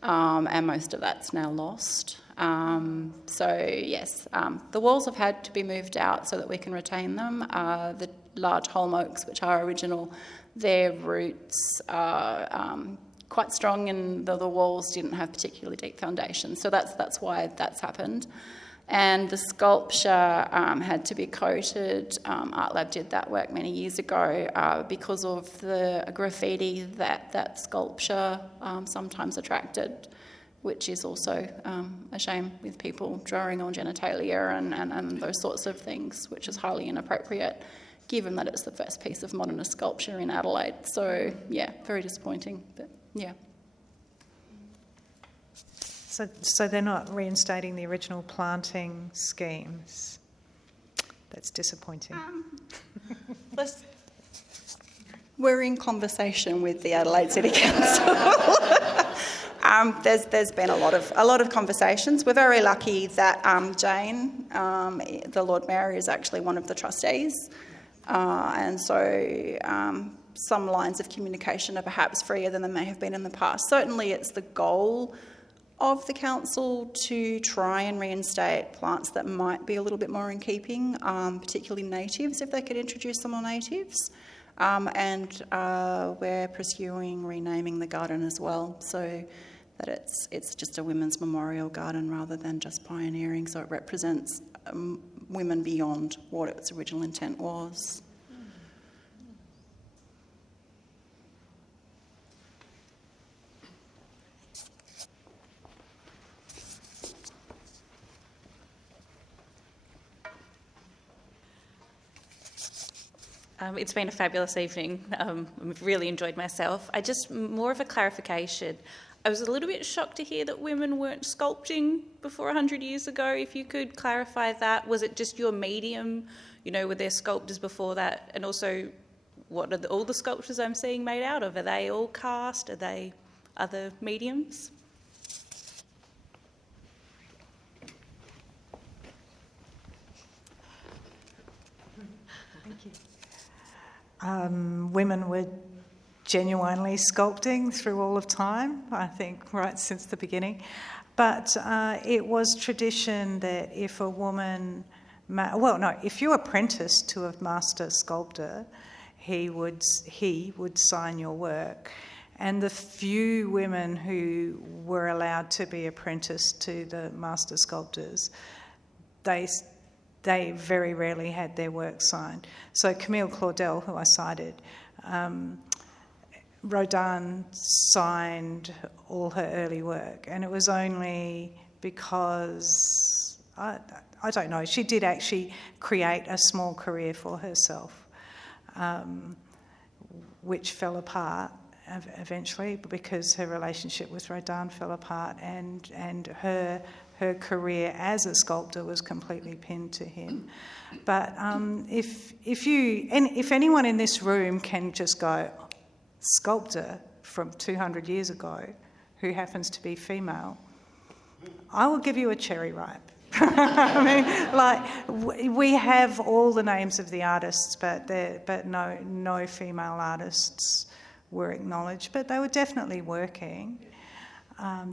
and most of that's now lost. Yes, the walls have had to be moved out so that we can retain them. The large holm oaks, which are original, their roots are quite strong, and the walls didn't have particularly deep foundations. So that's why that's happened. And the sculpture had to be coated. Art Lab did that work many years ago because of the graffiti that sculpture sometimes attracted, which is also a shame with people drawing on genitalia and those sorts of things, which is highly inappropriate, given that it's the first piece of modernist sculpture in Adelaide. So, yeah, very disappointing, but yeah. So they're not reinstating the original planting schemes. That's disappointing. We're in conversation with the Adelaide City Council. There's been a lot of conversations. We're very lucky that Jane, the Lord Mayor, is actually one of the trustees, and so some lines of communication are perhaps freer than they may have been in the past. Certainly, it's the goal of the council to try and reinstate plants that might be a little bit more in keeping, particularly natives, if they could introduce some more natives. And we're pursuing renaming the garden as well, so that it's just a women's memorial garden rather than just pioneering, so it represents women beyond what its original intent was. It's been a fabulous evening. I've really enjoyed myself. More of a clarification. I was a little bit shocked to hear that women weren't sculpting before 100 years ago. If you could clarify that. Was it just your medium? Were there sculptors before that? And also, what are all the sculptures I'm seeing made out of? Are they all cast? Are they other mediums? Thank you. Women were genuinely sculpting through all of time, I think, right since the beginning. But it was tradition that if a woman, if you apprenticed to a master sculptor, he would sign your work. And the few women who were allowed to be apprenticed to the master sculptors, they very rarely had their work signed. So Camille Claudel, who I cited, Rodin signed all her early work, and it was only because, I don't know, she did actually create a small career for herself, which fell apart eventually because her relationship with Rodin fell apart, and her career as a sculptor was completely pinned to him. But if anyone in this room can just go, sculptor from 200 years ago who happens to be female, I will give you a cherry ripe. We have all the names of the artists, but no female artists were acknowledged, but they were definitely working.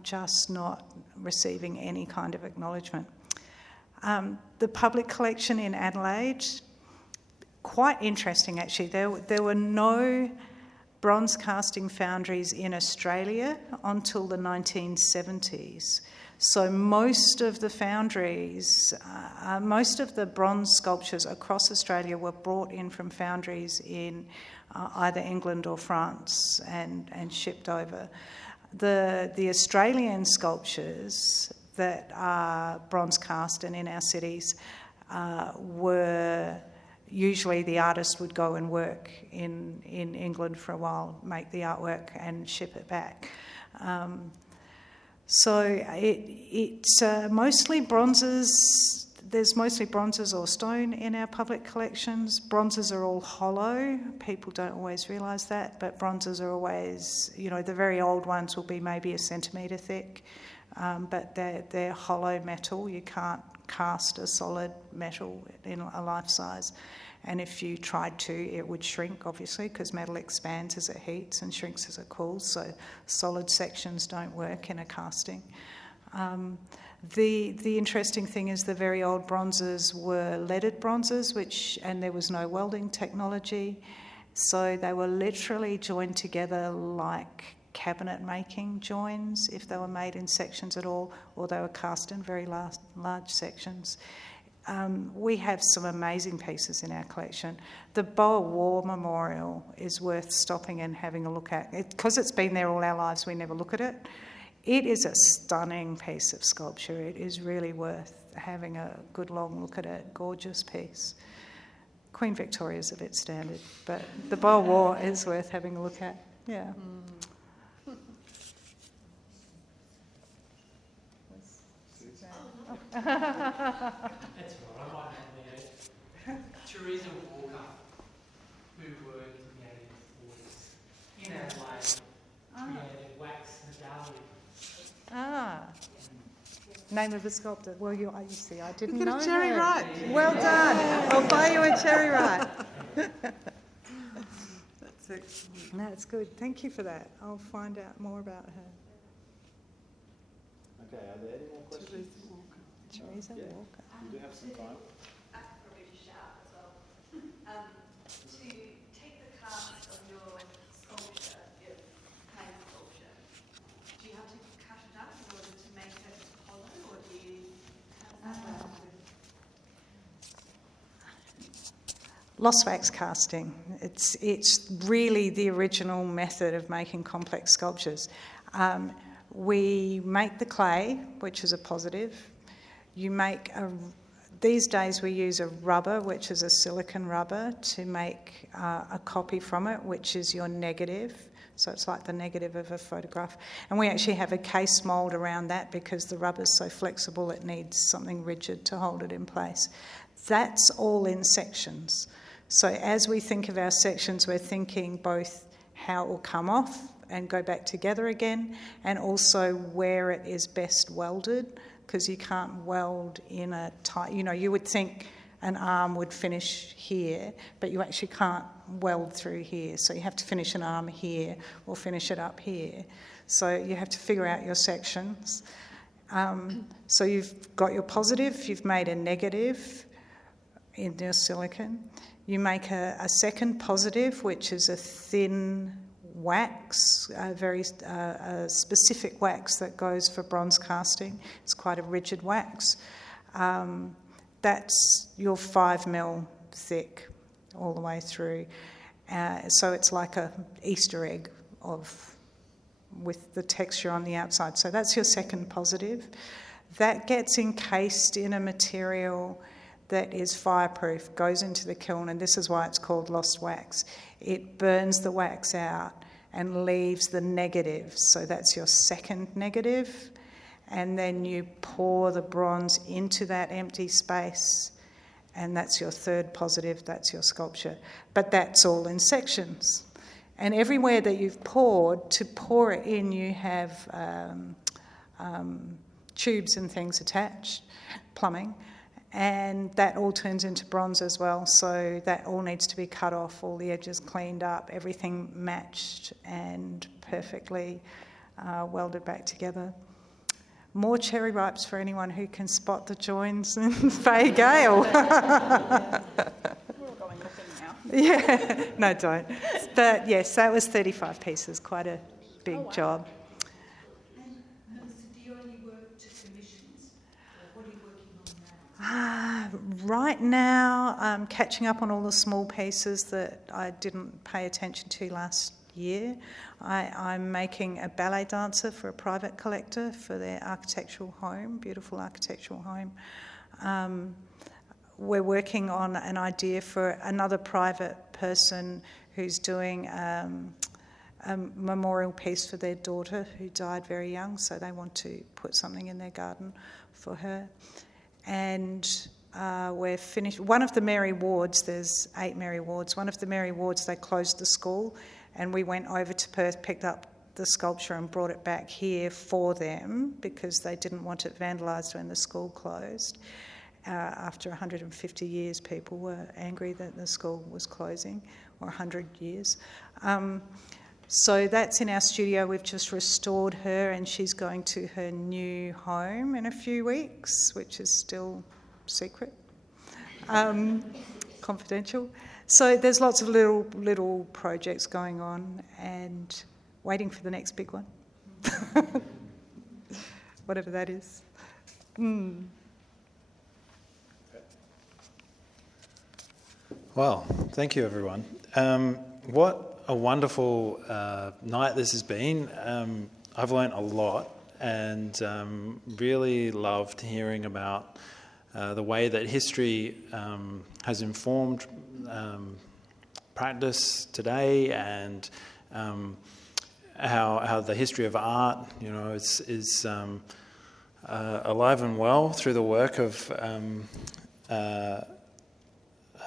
Just not receiving any kind of acknowledgement. The public collection in Adelaide, quite interesting actually. There were no bronze casting foundries in Australia until the 1970s. So most of the foundries, most of the bronze sculptures across Australia were brought in from foundries in either England or France and shipped over. The Australian sculptures that are bronze cast and in our cities were usually the artist would go and work in England for a while, make the artwork and ship it back. So it's mostly bronzes. There's mostly bronzes or stone in our public collections. Bronzes are all hollow. People don't always realise that, but bronzes are always, the very old ones will be maybe a centimetre thick, but they're hollow metal. You can't cast a solid metal in a life size. and if you tried to, it would shrink, obviously, because metal expands as it heats and shrinks as it cools, so solid sections don't work in a casting. The interesting thing is the very old bronzes were leaded bronzes, and there was no welding technology, so they were literally joined together like cabinet making joins, if they were made in sections at all, or they were cast in very large sections. We have some amazing pieces in our collection. The Boer War Memorial is worth stopping and having a look at. Because it's been there all our lives, we never look at it. It is a stunning piece of sculpture. It is really worth having a good long look at it. Gorgeous piece. Queen Victoria's a bit standard, but the Boer War is worth having a look at. Yeah. That's right, I might have Teresa Walker, who worked in the 1840s in Adelaide, created wax medallions. Name of a sculptor. Well, you see, I didn't You know. got a cherry her. right. Well done. I'll buy you a cherry right. That's excellent. No, it's good. Thank you for that. I'll find out more about her. Okay, are there any more questions? Teresa Walker. We do have some time. Probably to shout as well. To take the cast of your sculpture, your clay sculpture, do you have to cut it up in order to make it hollow, or do you? Lost wax casting. It's really the original method of making complex sculptures. We make the clay, which is a positive. These days we use a rubber, which is a silicon rubber, to make a copy from it, which is your negative. So it's like the negative of a photograph. And we actually have a case mould around that because the rubber's so flexible it needs something rigid to hold it in place. That's all in sections. So as we think of our sections, we're thinking both how it will come off and go back together again, and also where it is best welded, because you can't weld in a tight, you would think an arm would finish here, but you actually can't weld through here. So you have to finish an arm here or finish it up here. So you have to figure out your sections. So you've got your positive, you've made a negative in your silicon. You make a second positive, which is a thin wax, a very specific wax that goes for bronze casting. It's quite a rigid wax. That's your 5mm thick all the way through. So it's like a Easter egg with the texture on the outside. So that's your second positive. That gets encased in a material that is fireproof, goes into the kiln, and this is why it's called lost wax. It burns the wax out and leaves the negative. So that's your second negative. And then you pour the bronze into that empty space, and that's your third positive, that's your sculpture. But that's all in sections. And everywhere that you've poured, to pour it in, you have tubes and things attached, plumbing, and that all turns into bronze as well. So that all needs to be cut off, all the edges cleaned up, everything matched and perfectly welded back together. More cherry ripes for anyone who can spot the joins in Fay Gale. We're all going looking now. Yeah, no, don't. But yes, that was 35 pieces, quite a big job. Do you only work to commissions, or what are you working on now? Right now, I'm catching up on all the small pieces that I didn't pay attention to last year. I'm making a ballet dancer for a private collector for their architectural home, beautiful architectural home. We're working on an idea for another private person who's doing a memorial piece for their daughter who died very young, so they want to put something in their garden for her. And we're finished. One of the Mary wards, there's 8 Mary wards, one of the Mary wards, they closed the school, and we went over to Perth, picked up the sculpture and brought it back here for them because they didn't want it vandalised when the school closed. After 150 years, people were angry that the school was closing, or 100 years. So that's in our studio. We've just restored her, and she's going to her new home in a few weeks, which is still secret, confidential. So there's lots of little projects going on, and waiting for the next big one, whatever that is. Well, thank you, everyone. What a wonderful night this has been. I've learnt a lot, and really loved hearing about the way that history has informed practice today, and how the history of art, is alive and well through the work of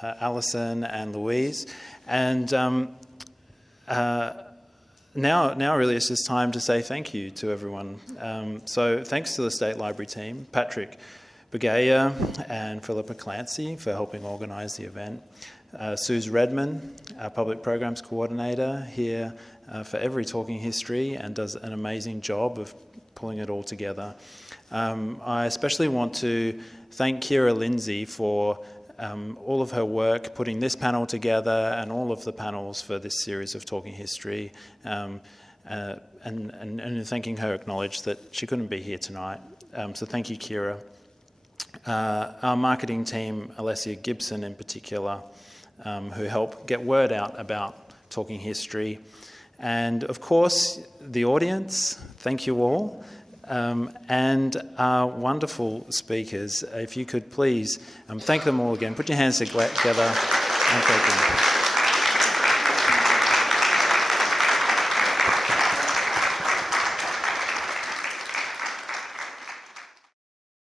Alison and Louise. And now really it's just time to say thank you to everyone. So thanks to the State Library team, Patrick Begaya and Philippa Clancy for helping organise the event. Suze Redman, our Public Programs Coordinator, here for every Talking History and does an amazing job of pulling it all together. I especially want to thank Kira Lindsay for all of her work putting this panel together and all of the panels for this series of Talking History, and thanking her, acknowledge that she couldn't be here tonight. So thank you, Kira. Our marketing team, Alessia Gibson in particular, who help get word out about Talking History. And of course, the audience, thank you all. And our wonderful speakers, if you could please thank them all again. Put your hands together and thank them.